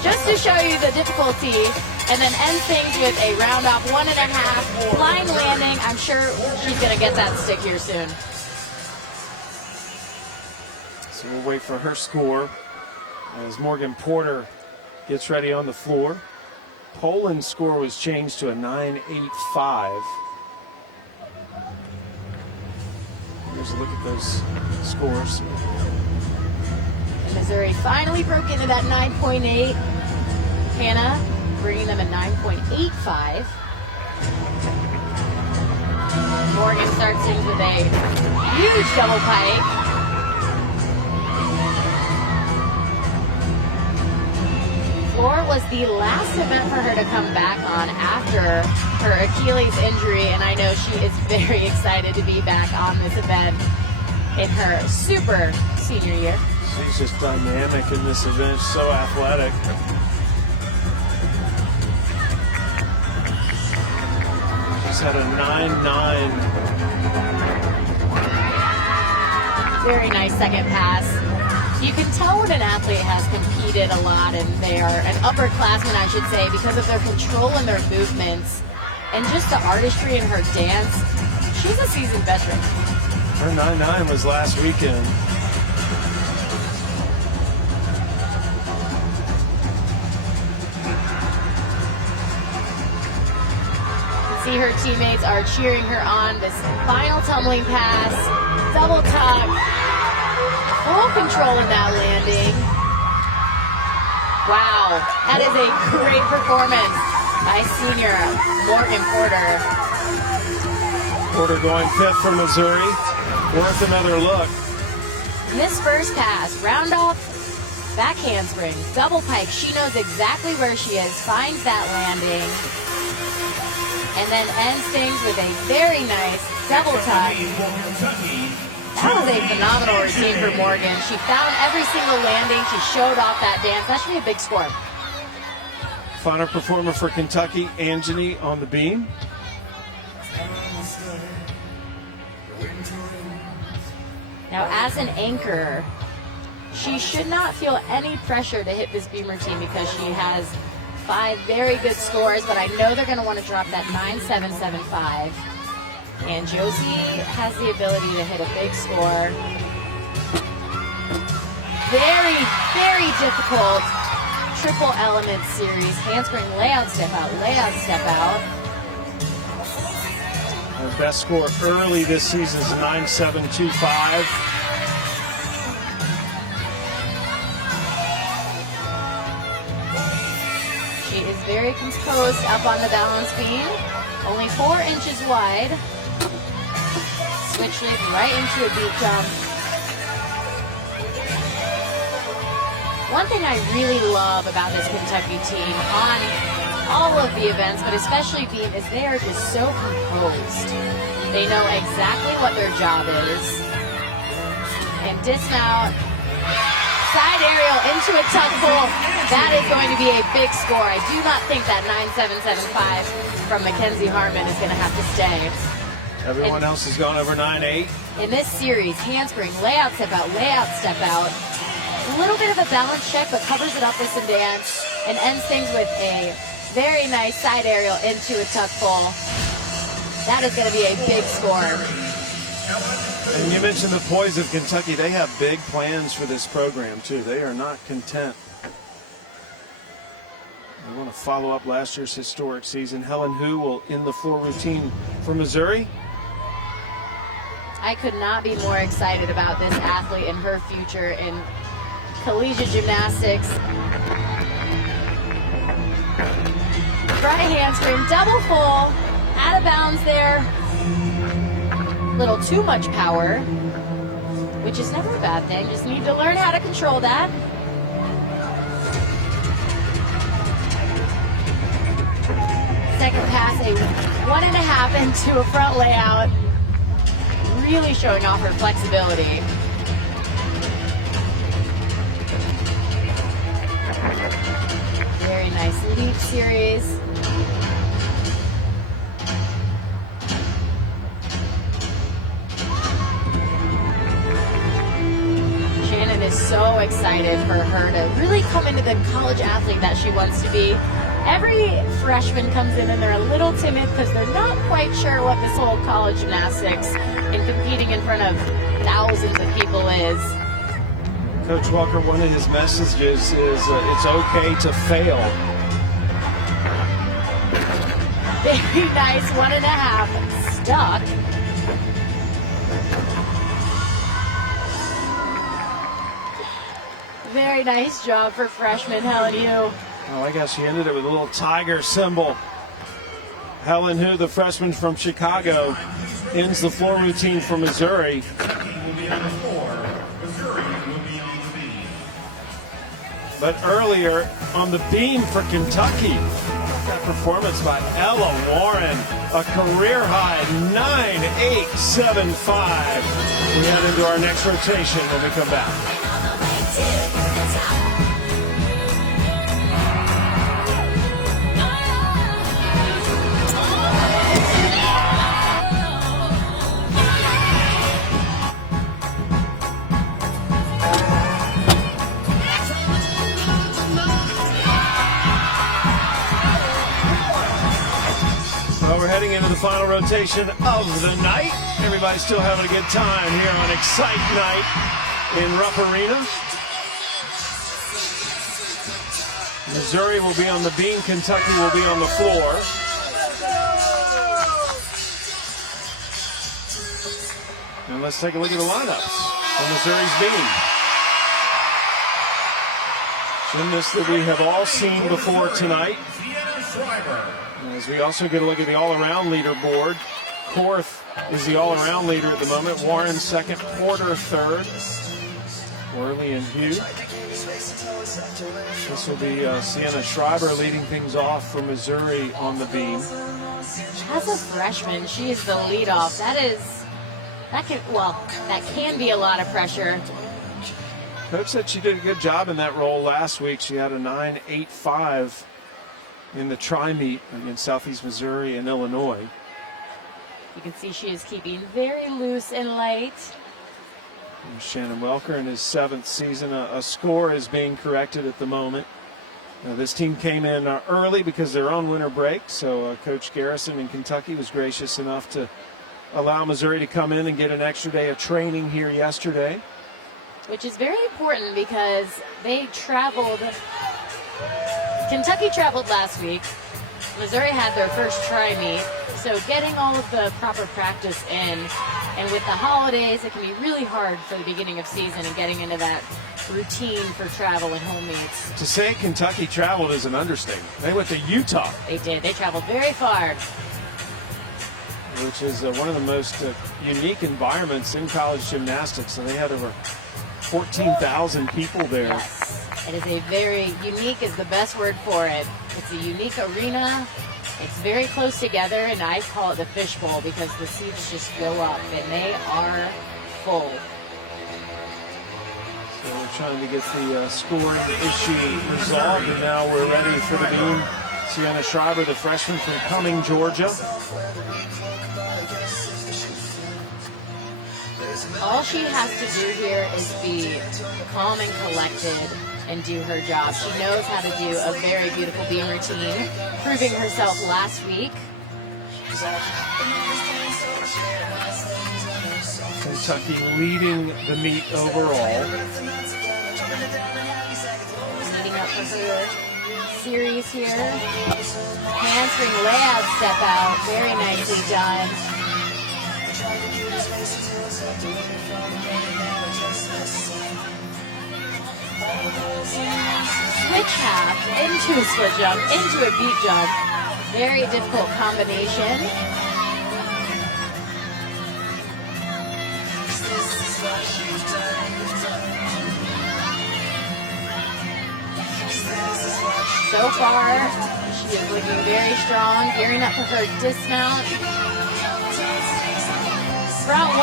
Just to show you the difficulty, and then end things with a round off 1.5, line landing. I'm sure she's going to get that stick here soon. So we'll wait for her score as Morgan Porter gets ready on the floor. Poland's score was changed to a 9.85. Here's a look at those scores. And Missouri finally broke into that 9.8. Hannah bringing them a 9.85. Morgan starts things with a huge double pike. Floor was the last event for her to come back on after her Achilles injury, and I know she is very excited to be back on this event in her super senior year. She's just dynamic in this event, so athletic. She's had a 9.9. Very nice second pass. You can tell when an athlete has competed a lot and they are an upperclassman, I should say, because of their control and their movements and just the artistry in her dance. She's a seasoned veteran. Her 9.9 was last weekend. See her teammates are cheering her on. This final tumbling pass, double tuck, full control in that landing. Wow, that is a great performance by senior Morgan Porter. Porter going 5th for Missouri. Worth another look. This first pass, round off, back handspring, double pike. She knows exactly where she is, finds that landing. and then ends things with a very nice double tuck. That was a phenomenal routine for Morgan. She found every single landing. She showed off that dance. That should be a big score. Final performer for Kentucky, Anjani on the beam. Now, as an anchor, she should not feel any pressure to hit this beam routine because she has 5 very good scores, but I know they're going to want to drop that 9.775. And Josie has the ability to hit a big score. Very, very difficult triple element series. Handspring layout, step out, layout, step out. Her best score early this season is 9.725. She is very composed up on the balance beam. Only 4 inches wide. Switch leap right into a beat jump. One thing I really love about this Kentucky team on all of the events, but especially beam, is they are just so composed. They know exactly what their job is. And dismount, side aerial into a tuck pull. That is going to be a big score. I do not think that 9.775 from Mackenzie Harmon is going to have to stay. Everyone else has gone over 9.8. In this series, handspring, layout, step out, layout, step out. A little bit of a balance check, but covers it up with some dance and ends things with a very nice side aerial into a tuck pull. That is going to be a big score. And you mentioned the poise of Kentucky. They have big plans for this program, too. They are not content. They want to follow up last year's historic season. Helen Hu will end the floor routine for Missouri. I could not be more excited about this athlete and her future in collegiate gymnastics. Right handspring, double full, out of bounds there. A little too much power, which is never a bad thing. Just need to learn how to control that. Second pass, a 1.5 into a front layout. Really showing off her flexibility. Very nice leap series. Shannon is so excited for her to really come into the college athlete that she wants to be. Every freshman comes in and they're a little timid because they're not quite sure what this whole college gymnastics and competing in front of thousands of people is. Coach Walker, one of his messages is it's okay to fail. Very nice 1.5 stuck. Very nice job for freshman Helen Hu. Oh, I guess she ended it with a little tiger symbol. Helen Hu, the freshman from Chicago, ends the floor routine for Missouri. But earlier on the beam for Kentucky, that performance by Ella Warren, a career high 9.875. We head into our next rotation when we come back. We're heading into the final rotation of the night. Everybody's still having a good time here on Excite Night in Rupp Arena. Missouri will be on the beam. Kentucky will be on the floor. And let's take a look at the lineups for Missouri's beam. Gymnasts that we have all seen before tonight. As we also get a look at the all-around leaderboard. Korth is the all-around leader at the moment. Warren second, Porter third. Worley and Hugh. This will be Sienna Schreiber leading things off for Missouri on the beam. As a freshman, she is the leadoff. That can be a lot of pressure. Coach said she did a good job in that role last week. She had a 9.85 in the tri-meet against Southeast Missouri and Illinois. You can see she is keeping very loose and light. And Shannon Welker in his 7th season. A score is being corrected at the moment. This team came in early because they're on winter break, so Coach Garrison in Kentucky was gracious enough to allow Missouri to come in and get an extra day of training here yesterday. Which is very important because they traveled. Kentucky traveled last week. Missouri had their first tri-meet, so getting all of the proper practice in, and with the holidays, it can be really hard for the beginning of season and getting into that routine for travel and home meets. To say Kentucky traveled is an understatement. They went to Utah. They did. They traveled very far. Which is one of the most unique environments in college gymnastics. So they had over 14,000 people there. Yes. It is a very unique is the best word for it. It's a unique arena. It's very close together, and I call it the fishbowl because the seats just go up, and they are full. So we're trying to get the scoring issue resolved, and now we're ready for the game. Sienna Schreiber, the freshman from Cumming, Georgia. All she has to do here is be calm and collected and do her job. She knows how to do a very beautiful beam routine, proving herself last week. Kentucky leading the meet overall. Leading up for her series here. Handspring layout step out, very nicely done. Switch half into a split jump, into a beat jump. Very difficult combination. So far, she is looking very strong, gearing up for her dismount. Front 1.5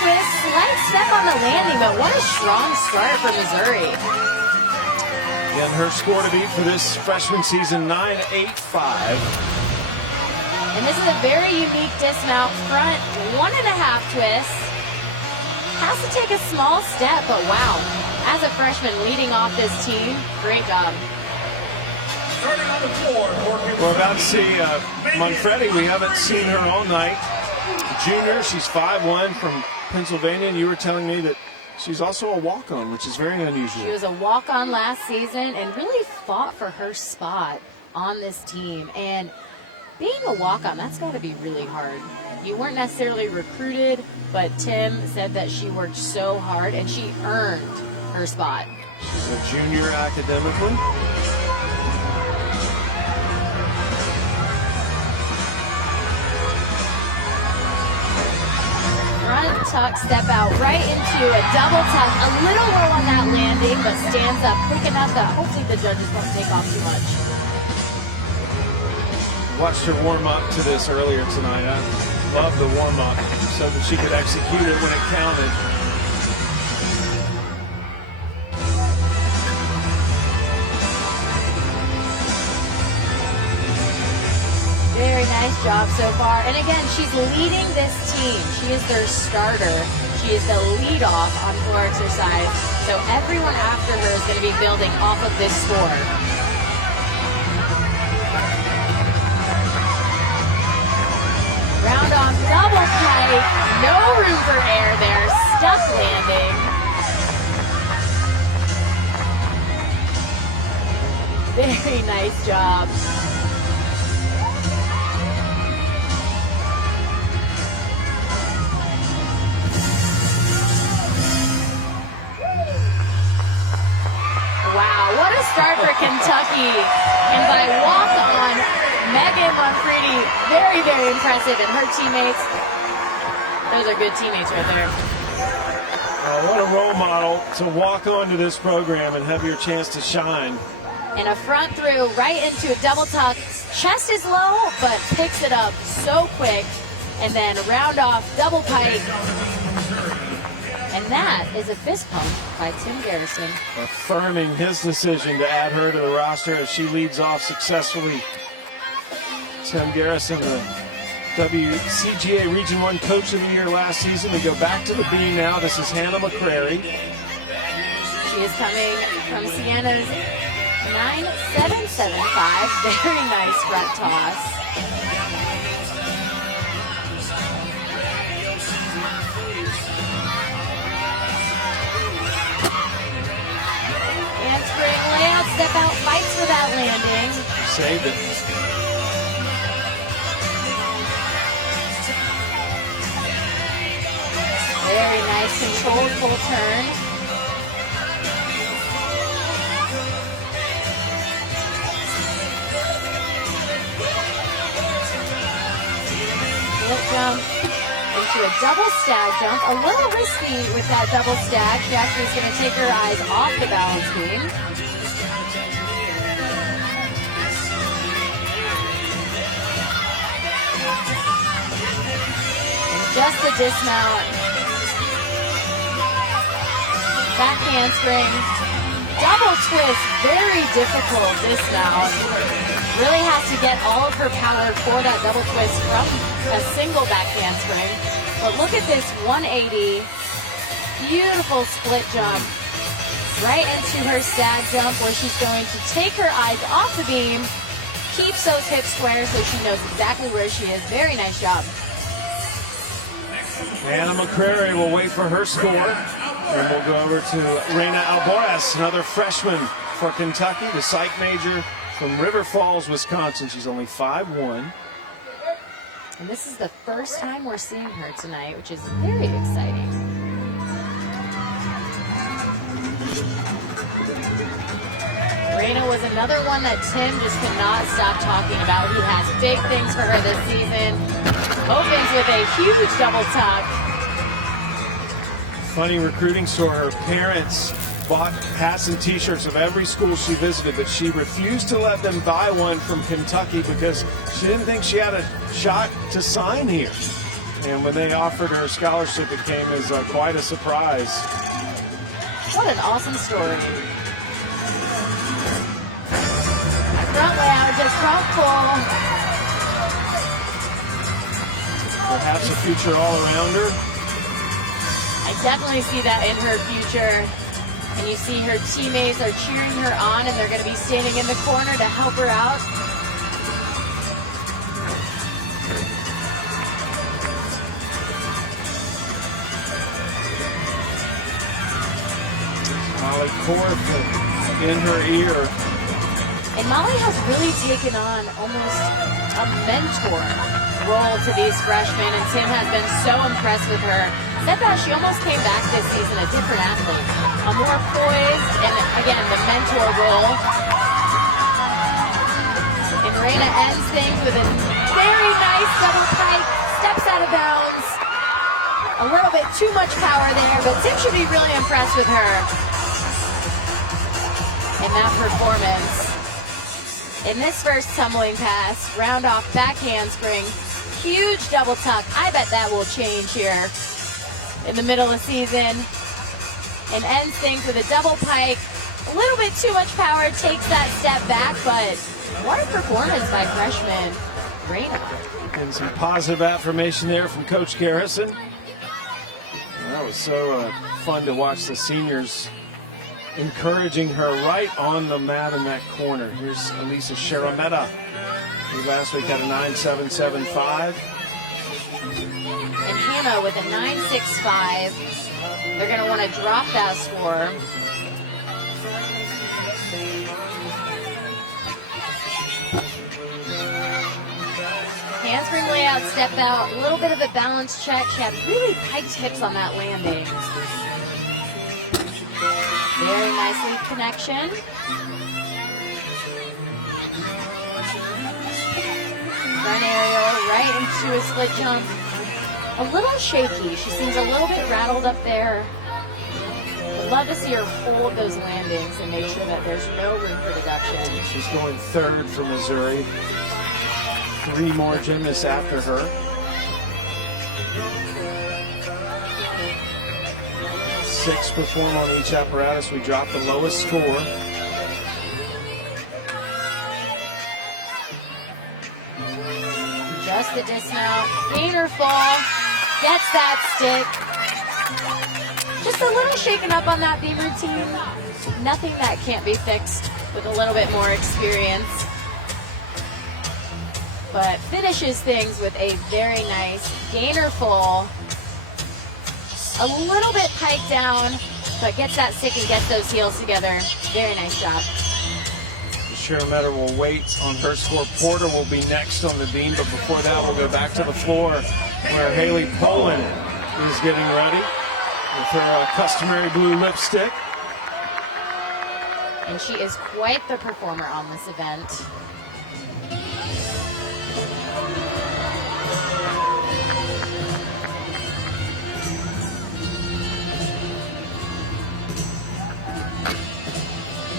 twist, slight step on the landing, but what a strong start for Missouri. And her score to beat for this freshman season, 9.85. And this is a very unique dismount. Front 1.5 twist. Has to take a small step, but wow. As a freshman leading off this team, great job. Starting on the floor, We're about to see Manfredi. We haven't seen her all night. Junior, she's 5'1" from Pennsylvania, and you were telling me that she's also a walk-on, which is very unusual. She was a walk-on last season and really fought for her spot on this team. And being a walk-on, that's got to be really hard. You weren't necessarily recruited, but Tim said that she worked so hard and she earned her spot. She's a junior academically. Front tuck, step out right into a double tuck. A little low on that landing, but stands up quick enough that hopefully the judges won't take off too much. Watched her warm up to this earlier tonight. I love the warm up so that she could execute it when it counted. Very nice job so far. And again, she's leading this team. She is their starter. She is the lead-off on floor exercise. So everyone after her is going to be building off of this score. Round off, double kite. No room for air there. Stuck landing. Very nice job. Wow, what a start for Kentucky. And by walk-on, Megan Manfredi, very, very impressive. And her teammates, those are good teammates right there. What a role model to walk onto this program and have your chance to shine. And a front through right into a double tuck, Chest is low, but picks it up so quick. And then round off, double pike. And that is a fist pump by Tim Garrison. Affirming his decision to add her to the roster as she leads off successfully. Tim Garrison, the WCGA Region 1 Coach of the Year last season. We go back to the B now. This is Hannah McCrary. She is coming from Sienna's 9.775. Very nice front toss. Handspring layout, step out, fights without landing. Saved it. Very nice controlled full turn. Flip jump into a double stag jump. A little risky with that double stag. She actually is going to take her eyes off the balance beam. And just the dismount. Back handspring. Double twist. Very difficult dismount. Really has to get all of her power for that double twist from a single back handspring. But look at this 180. Beautiful split jump. Right into her stag jump where she's going to take her eyes off the beam, keeps those hips square so she knows exactly where she is. Very nice job. Hannah McCrary will wait for her score. And we'll go over to Reina Alvarez, another freshman for Kentucky, the psych major from River Falls, Wisconsin. She's only 5'1". And this is the first time we're seeing her tonight, which is very exciting. Reina was another one that Tim just could not stop talking about. He has big things for her this season. Opens with a huge double tuck. Funny recruiting story. Her parents bought hats and t-shirts of every school she visited, but she refused to let them buy one from Kentucky because she didn't think she had a shot to sign here. And when they offered her a scholarship, it came as quite a surprise. What an awesome story. Front layout, just front pull. Perhaps a future all-arounder. I definitely see that in her future. And you see her teammates are cheering her on, and they're going to be standing in the corner to help her out. Molly Korth in her ear. And Molly has really taken on almost a mentor role to these freshmen, and Tim has been so impressed with her. Said that she almost came back this season a different athlete, a more poised, and again, the mentor role. And Reina ends things with a very nice double pike, steps out of bounds. A little bit too much power there, but Tim should be really impressed with her in that performance. In this first tumbling pass, round off back handspring, huge double tuck. I bet that will change here in the middle of the season. And ends things with a double pike. A little bit too much power, takes that step back, but what a performance by freshman Reina. And some positive affirmation there from Coach Garrison. That was so fun to watch the seniors encouraging her right on the mat in that corner. Here's Elisa Sharametta, who last week had a 9.775. And Hannah with a 9.65. They're going to want to drop that score. Handspring layout, step out, a little bit of a balance check. She had really piked hips on that landing. Very nice lead connection. Front aerial, right into a split jump. A little shaky. She seems a little bit rattled up there. I'd love to see her hold those landings and make sure that there's no room for deduction. She's going third for Missouri. 3 more gymnasts after her. 6 perform on each apparatus. We dropped the lowest score. Just the dismount. Gainer fall. Gets that stick. Just a little shaken up on that beam routine. Nothing that can't be fixed with a little bit more experience. But finishes things with a very nice gainer full. A little bit pike down, but gets that stick and gets those heels together. Very nice job. Shirametter will wait on her score. Porter will be next on the beam, but before that we'll go back to the floor where Haley Poland is getting ready with her customary blue lipstick. And she is quite the performer on this event.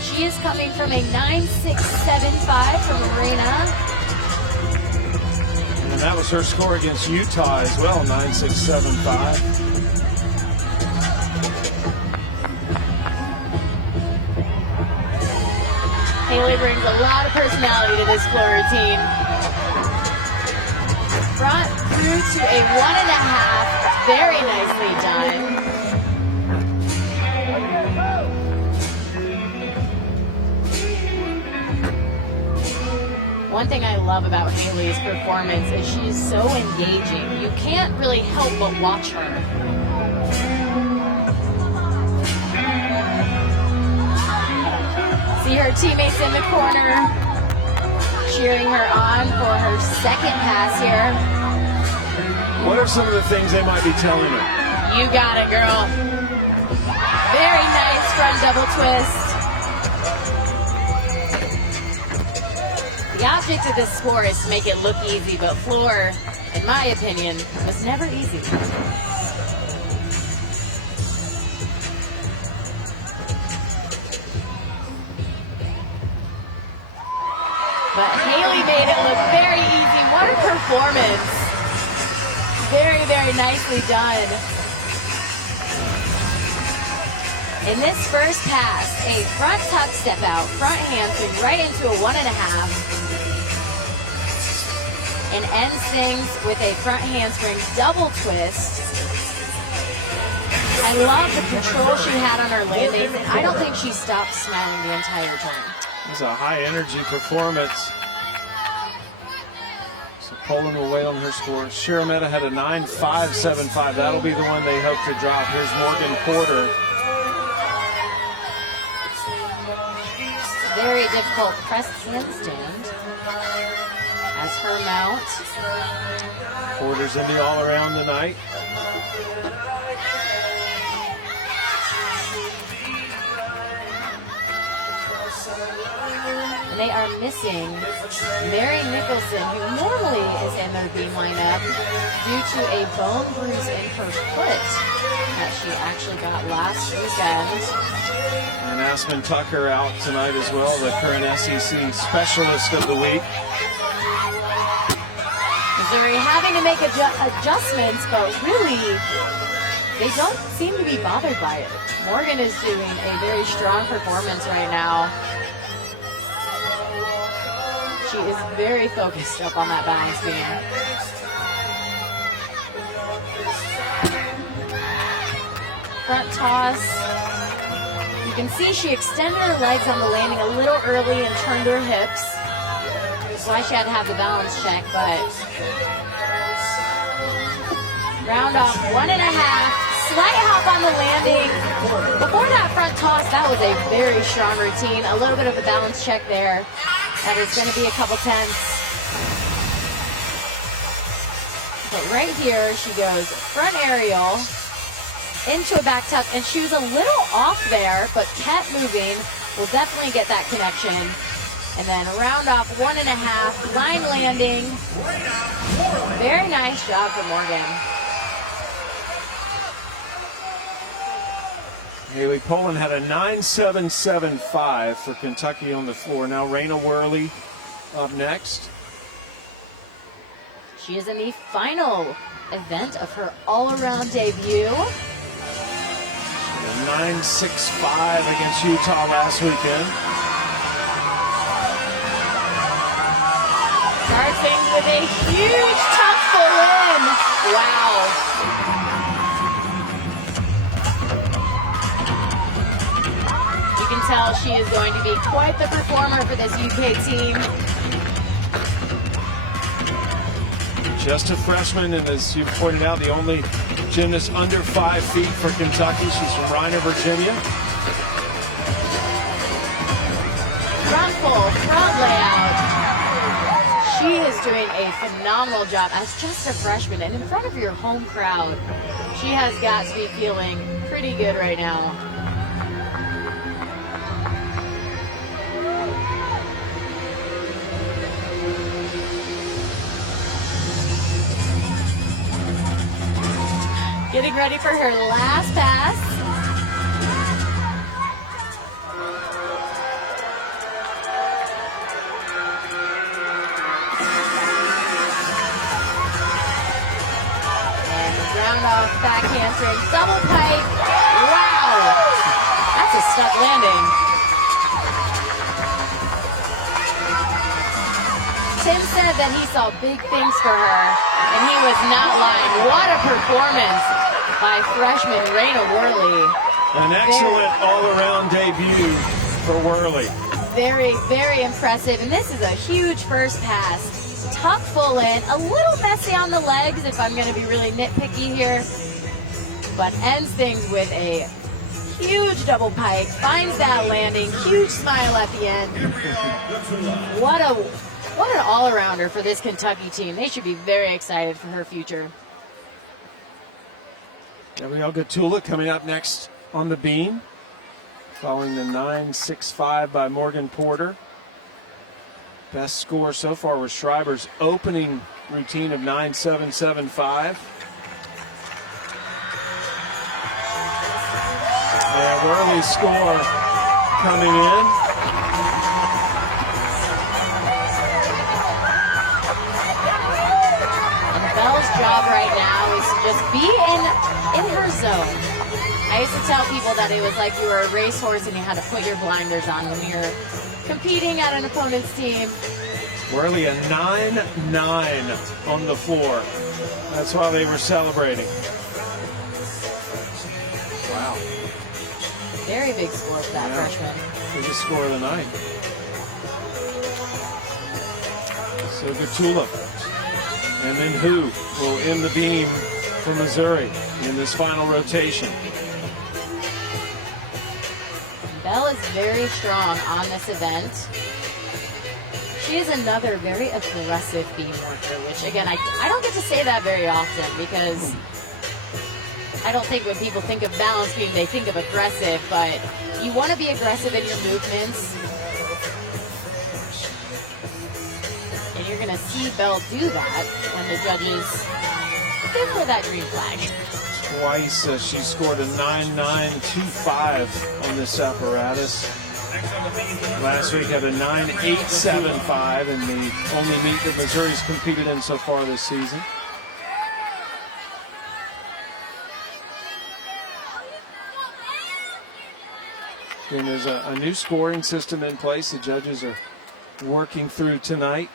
She is coming from a 9.675 from Arena. And that was her score against Utah as well, 9.675. Haley brings a lot of personality to this floor routine. Front through to a 1.5. Very nicely done. One thing I love about Haley's performance is she's so engaging. You can't really help but watch her. See her teammates in the corner, cheering her on for her second pass here. What are some of the things they might be telling her? You got it, girl. Very nice front double twist. The object of this sport is to make it look easy, but floor, in my opinion, was never easy. But Haley made it look very easy. What a performance. Very, very nicely done. In this first pass, a front tuck step out, front handspring right into a 1.5. And ends things with a front handspring double twist. I love the control she had on her landings, and I don't think she stopped smiling the entire time. It was a high energy performance. So Poland will wait on her score. Shirametter had a 9.575. That'll be the one they hope to drop. Here's Morgan Porter. Very difficult press handstand as her mount. Porter's in the all-around tonight. And they are missing Mary Nicholson, who normally is in their beam lineup due to a bone bruise in her foot that she actually got last weekend. And Aspen Tucker out tonight as well, the current SEC specialist of the week. Missouri having to make adjustments, but really, they don't seem to be bothered by it. Morgan is doing a very strong performance right now. She is very focused up on that balance beam. Front toss. You can see she extended her legs on the landing a little early and turned her hips. That's why she had to have the balance check, but round off 1.5. Slight hop on the landing. Before that front toss, that was a very strong routine. A little bit of a balance check there. That is going to be a couple tenths. But right here, she goes front aerial into a back tuck, and she was a little off there, but kept moving. Will definitely get that connection. And then round off 1.5, line landing. Very nice job for Morgan. Haley Poland had a 9.775 for Kentucky on the floor. Now Raina Worley up next. She is in the final event of her all-around debut. 9-6-5 against Utah last weekend. Starts things with a huge tuck full in. Wow. You can tell she is going to be quite the performer for this UK team. Just a freshman, and as you pointed out, the only gymnast under 5 feet for Kentucky. She's from Rhino, Virginia. Front full, front layout. She is doing a phenomenal job as just a freshman and in front of your home crowd. She has got to be feeling pretty good right now. Getting ready for her last pass. And round off back handspring, double pike. Wow! That's a stuck landing. Tim said that he saw big things for her, and he was not lying. What a performance by freshman Raina Worley. An excellent all-around debut for Worley. Very, very impressive. And this is a huge first pass. Tuck full in, a little messy on the legs if I'm going to be really nitpicky here, but ends things with a huge double pike, finds that landing, huge smile at the end. What an all-arounder for this Kentucky team. They should be very excited for her future. Gabrielle Gatula coming up next on the beam, following the 9-6-5 by Morgan Porter. Best score so far was Schreiber's opening routine of 9-7-7-5. And early score coming in. And Belle's job right now is to just be in her zone. I used to tell people that it was like you were a racehorse and you had to put your blinders on when you're competing at an opponent's team. Worley a 9-9 on the floor. That's why they were celebrating. Wow. Very big score for that freshman. Biggest score of the night. So Gatula. And then who will end the beam for Missouri in this final rotation? Belle is very strong on this event. She is another very aggressive beam worker, which again, I don't get to say that very often because I don't think when people think of balance beam, they think of aggressive, but you want to be aggressive in your movements. And you're going to see Belle do that when the judges give her that green flag. Twice she scored a 9-9-2-5 on this apparatus. Last week had a 9-8-7-5 in the only meet that Missouri's competed in so far this season. And there's a new scoring system in place the judges are working through tonight.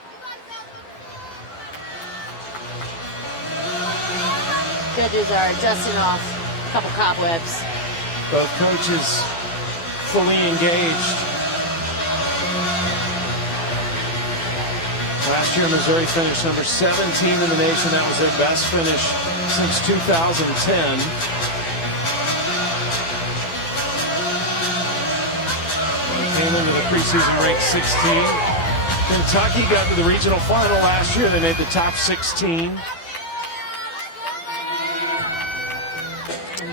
Judges are dusting off a couple cobwebs. Both coaches fully engaged. Last year, Missouri finished number 17 in the nation. That was their best finish since 2010. They came into the preseason ranked 16. Kentucky got to the regional final last year. They made the top 16.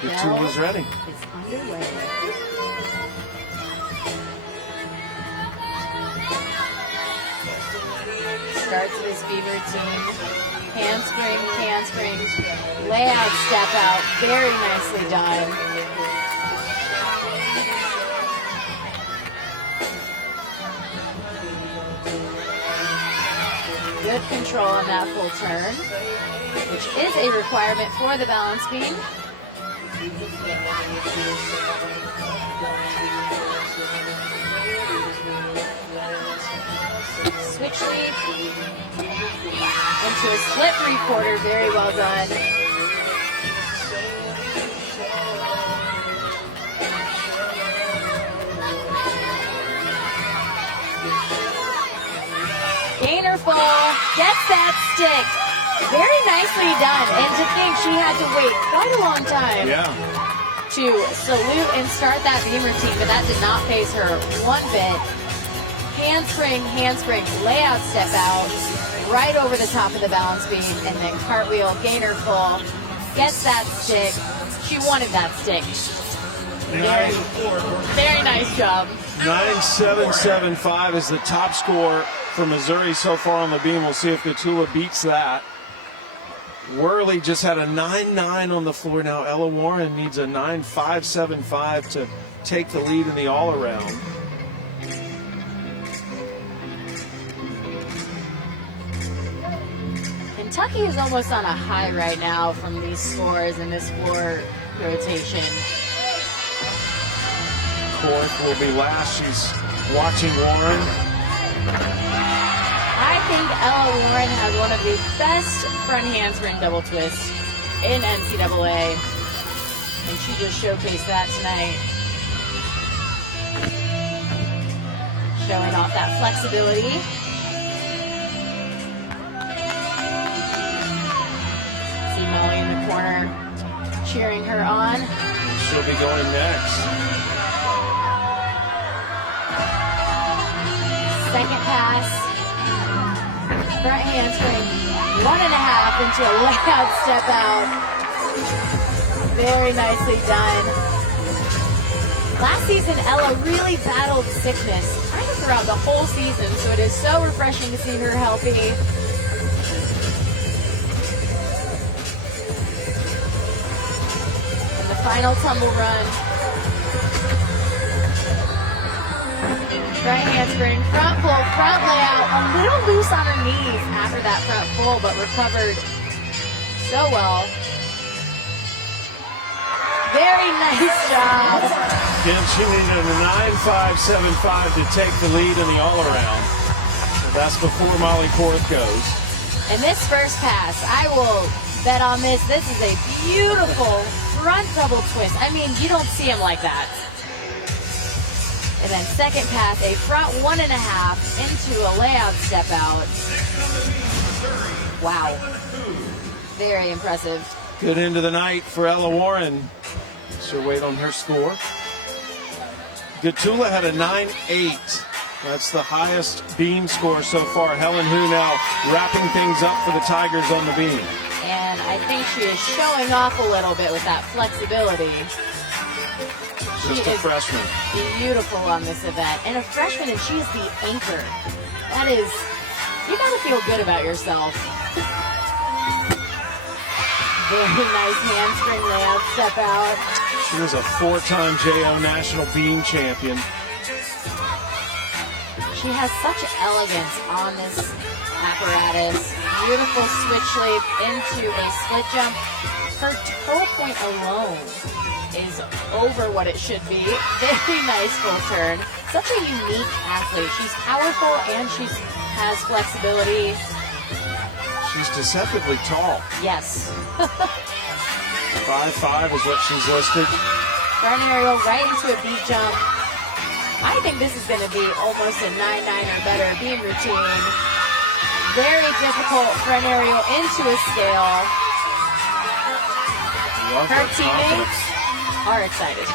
The tool is ready. It's underway. Starts with his speed routine. Handspring, layout, step out. Very nicely done. Good control on that full turn, which is a requirement for the balance beam. Switch leap into a split three-quarter, very well done. Gainer full, gets that stick. Very nicely done. And to think she had to wait quite a long time to salute and start that beam routine, but that did not phase her one bit. Handspring, layout step out, right over the top of the balance beam, and then cartwheel, gainer full, gets that stick. She wanted that stick. Very nice job. 9.775 is the top score for Missouri so far on the beam. We'll see if Gatula beats that. Worley just had a 9.9 on the floor. Now Ella Warren needs a 9.575 to take the lead in the all-around. Kentucky is almost on a high right now from these scores and this floor rotation. Fourth will be last. She's watching Warren. I think Ella Warren has one of the best front handspring double twists in NCAA, and she just showcased that tonight. Showing off that flexibility. See Molly in the corner cheering her on. She'll be going next. Second pass, front handspring, 1.5 into a layout step out. Very nicely done. Last season, Ella really battled sickness kind of throughout the whole season, so it is so refreshing to see her healthy. And the final tumble run. Front handspring, front pull, front layout, a little loose on her knees after that front pull, but recovered so well. Very nice job. Again, she needed a 9.575 to take the lead in the all-around. So that's before Molly Korth goes. And this first pass, I will bet on this. This is a beautiful front double twist. I mean, you don't see them like that. And then second pass, a front 1.5 into a layout step out. Wow. Very impressive. Good end of the night for Ella Warren. She'll wait on her score. Gatula had a 9.8. That's the highest beam score so far. Helen Hu now wrapping things up for the Tigers on the beam. And I think she is showing off a little bit with that flexibility. Just a freshman. Beautiful on this event. And a freshman, and she is the anchor. That is, you gotta feel good about yourself. Very nice handspring layout step out. She was a 4-time JO National Beam Champion. She has such elegance on this apparatus. Beautiful switch leap into a split jump. Her toe point alone is over what it should be. Very nice full turn. Such a unique athlete. She's powerful and she has flexibility. She's deceptively tall. Yes. 5'5" is what she's listed. Front aerial right into a beat jump. I think this is going to be almost a 9.9 or better beam routine. Very difficult front aerial into a scale. Love Her that teammates confidence. are excited.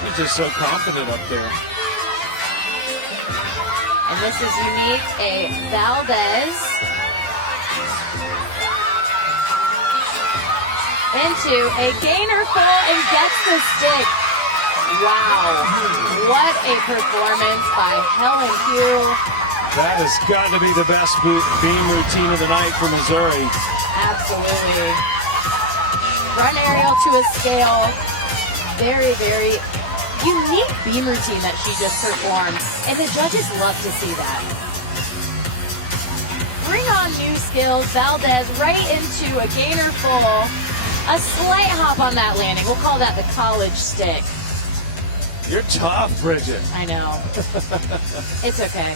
She's just so confident up there. And this is unique, a Valdez into a gainer full and gets the stick. Wow, what a performance by Helen Hu. That has got to be the best beam routine of the night for Missouri. Absolutely. Front aerial to a scale. Very, very unique beam routine that she just performed. And the judges love to see that. bring on new skills. Valdez right into a gainer full. A slight hop on that landing. We'll call that the college stick. You're tough, Bridget. I know. It's okay.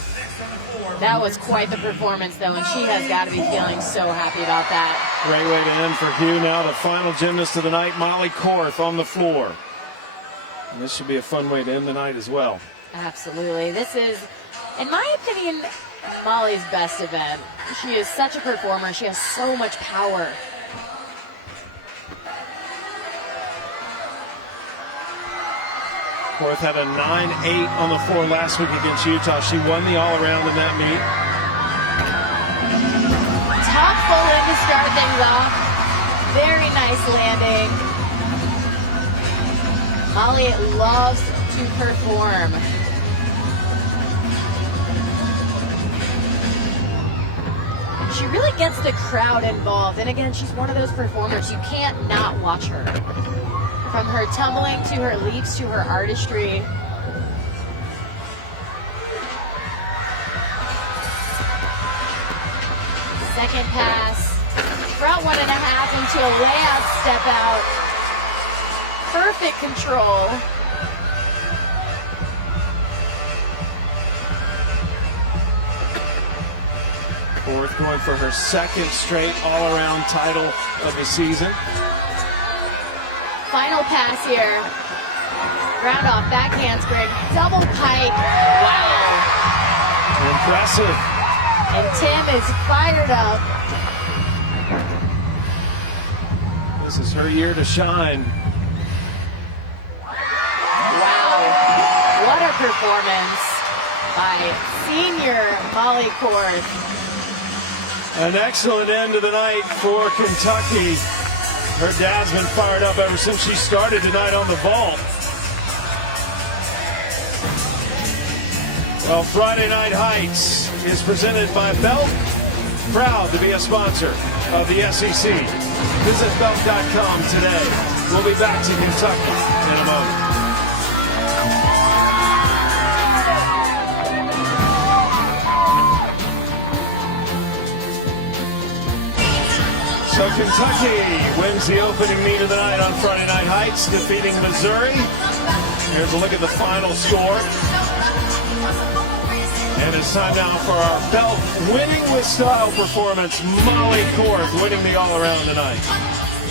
That was quite the performance, though, and she has got to be feeling so happy about that. Great way to end for Hugh. Now the final gymnast of the night, Molly Korth, on the floor. And this should be a fun way to end the night as well. Absolutely. This is, in my opinion, Molly's best event. She is such a performer. She has so much power. Korth had a 9-8 on the floor last week against Utah. She won the all-around in that meet. Top full in to start things off. Very nice landing. Molly loves to perform. She really gets the crowd involved. And again, she's one of those performers. You can't not watch her. From her tumbling to her leaps to her artistry. Second pass. Front 1.5 into a layout step out. Perfect control. Korth going for her second straight all-around title of the season. Final pass here. Round off, back handspring, double pike. Wow. Impressive. And Tim is fired up. This is her year to shine. Wow. What a performance by senior Molly Korth. An excellent end to the night for Kentucky. Her dad's been fired up ever since she started tonight on the vault. Well, Friday Night Heights is presented by Belk, proud to be a sponsor of the SEC. Visit Belk.com today. We'll be back to Kentucky in a moment. So Kentucky wins the opening meet of the night on Friday Night Heights, defeating Missouri. Here's a look at the final score. And it's time now for our Belk winning with style performance. Molly Korth winning the all-around tonight.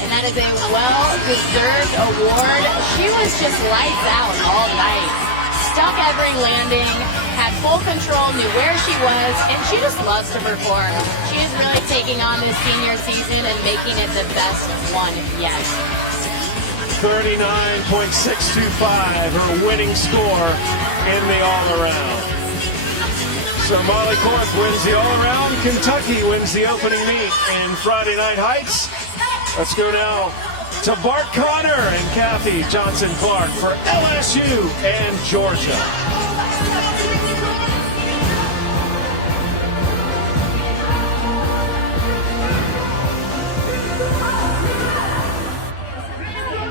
And that is a well-deserved award. She was just lights out all night. Stuck every landing, had full control, knew where she was, and she just loves to perform. She is really taking on this senior season and making it the best one yet. 39.625, her winning score in the all-around. So Molly Korth wins the all-around. Kentucky wins the opening meet in Friday Night Heights. Let's go now to Bart Connor and Kathy Johnson-Clark for LSU and Georgia.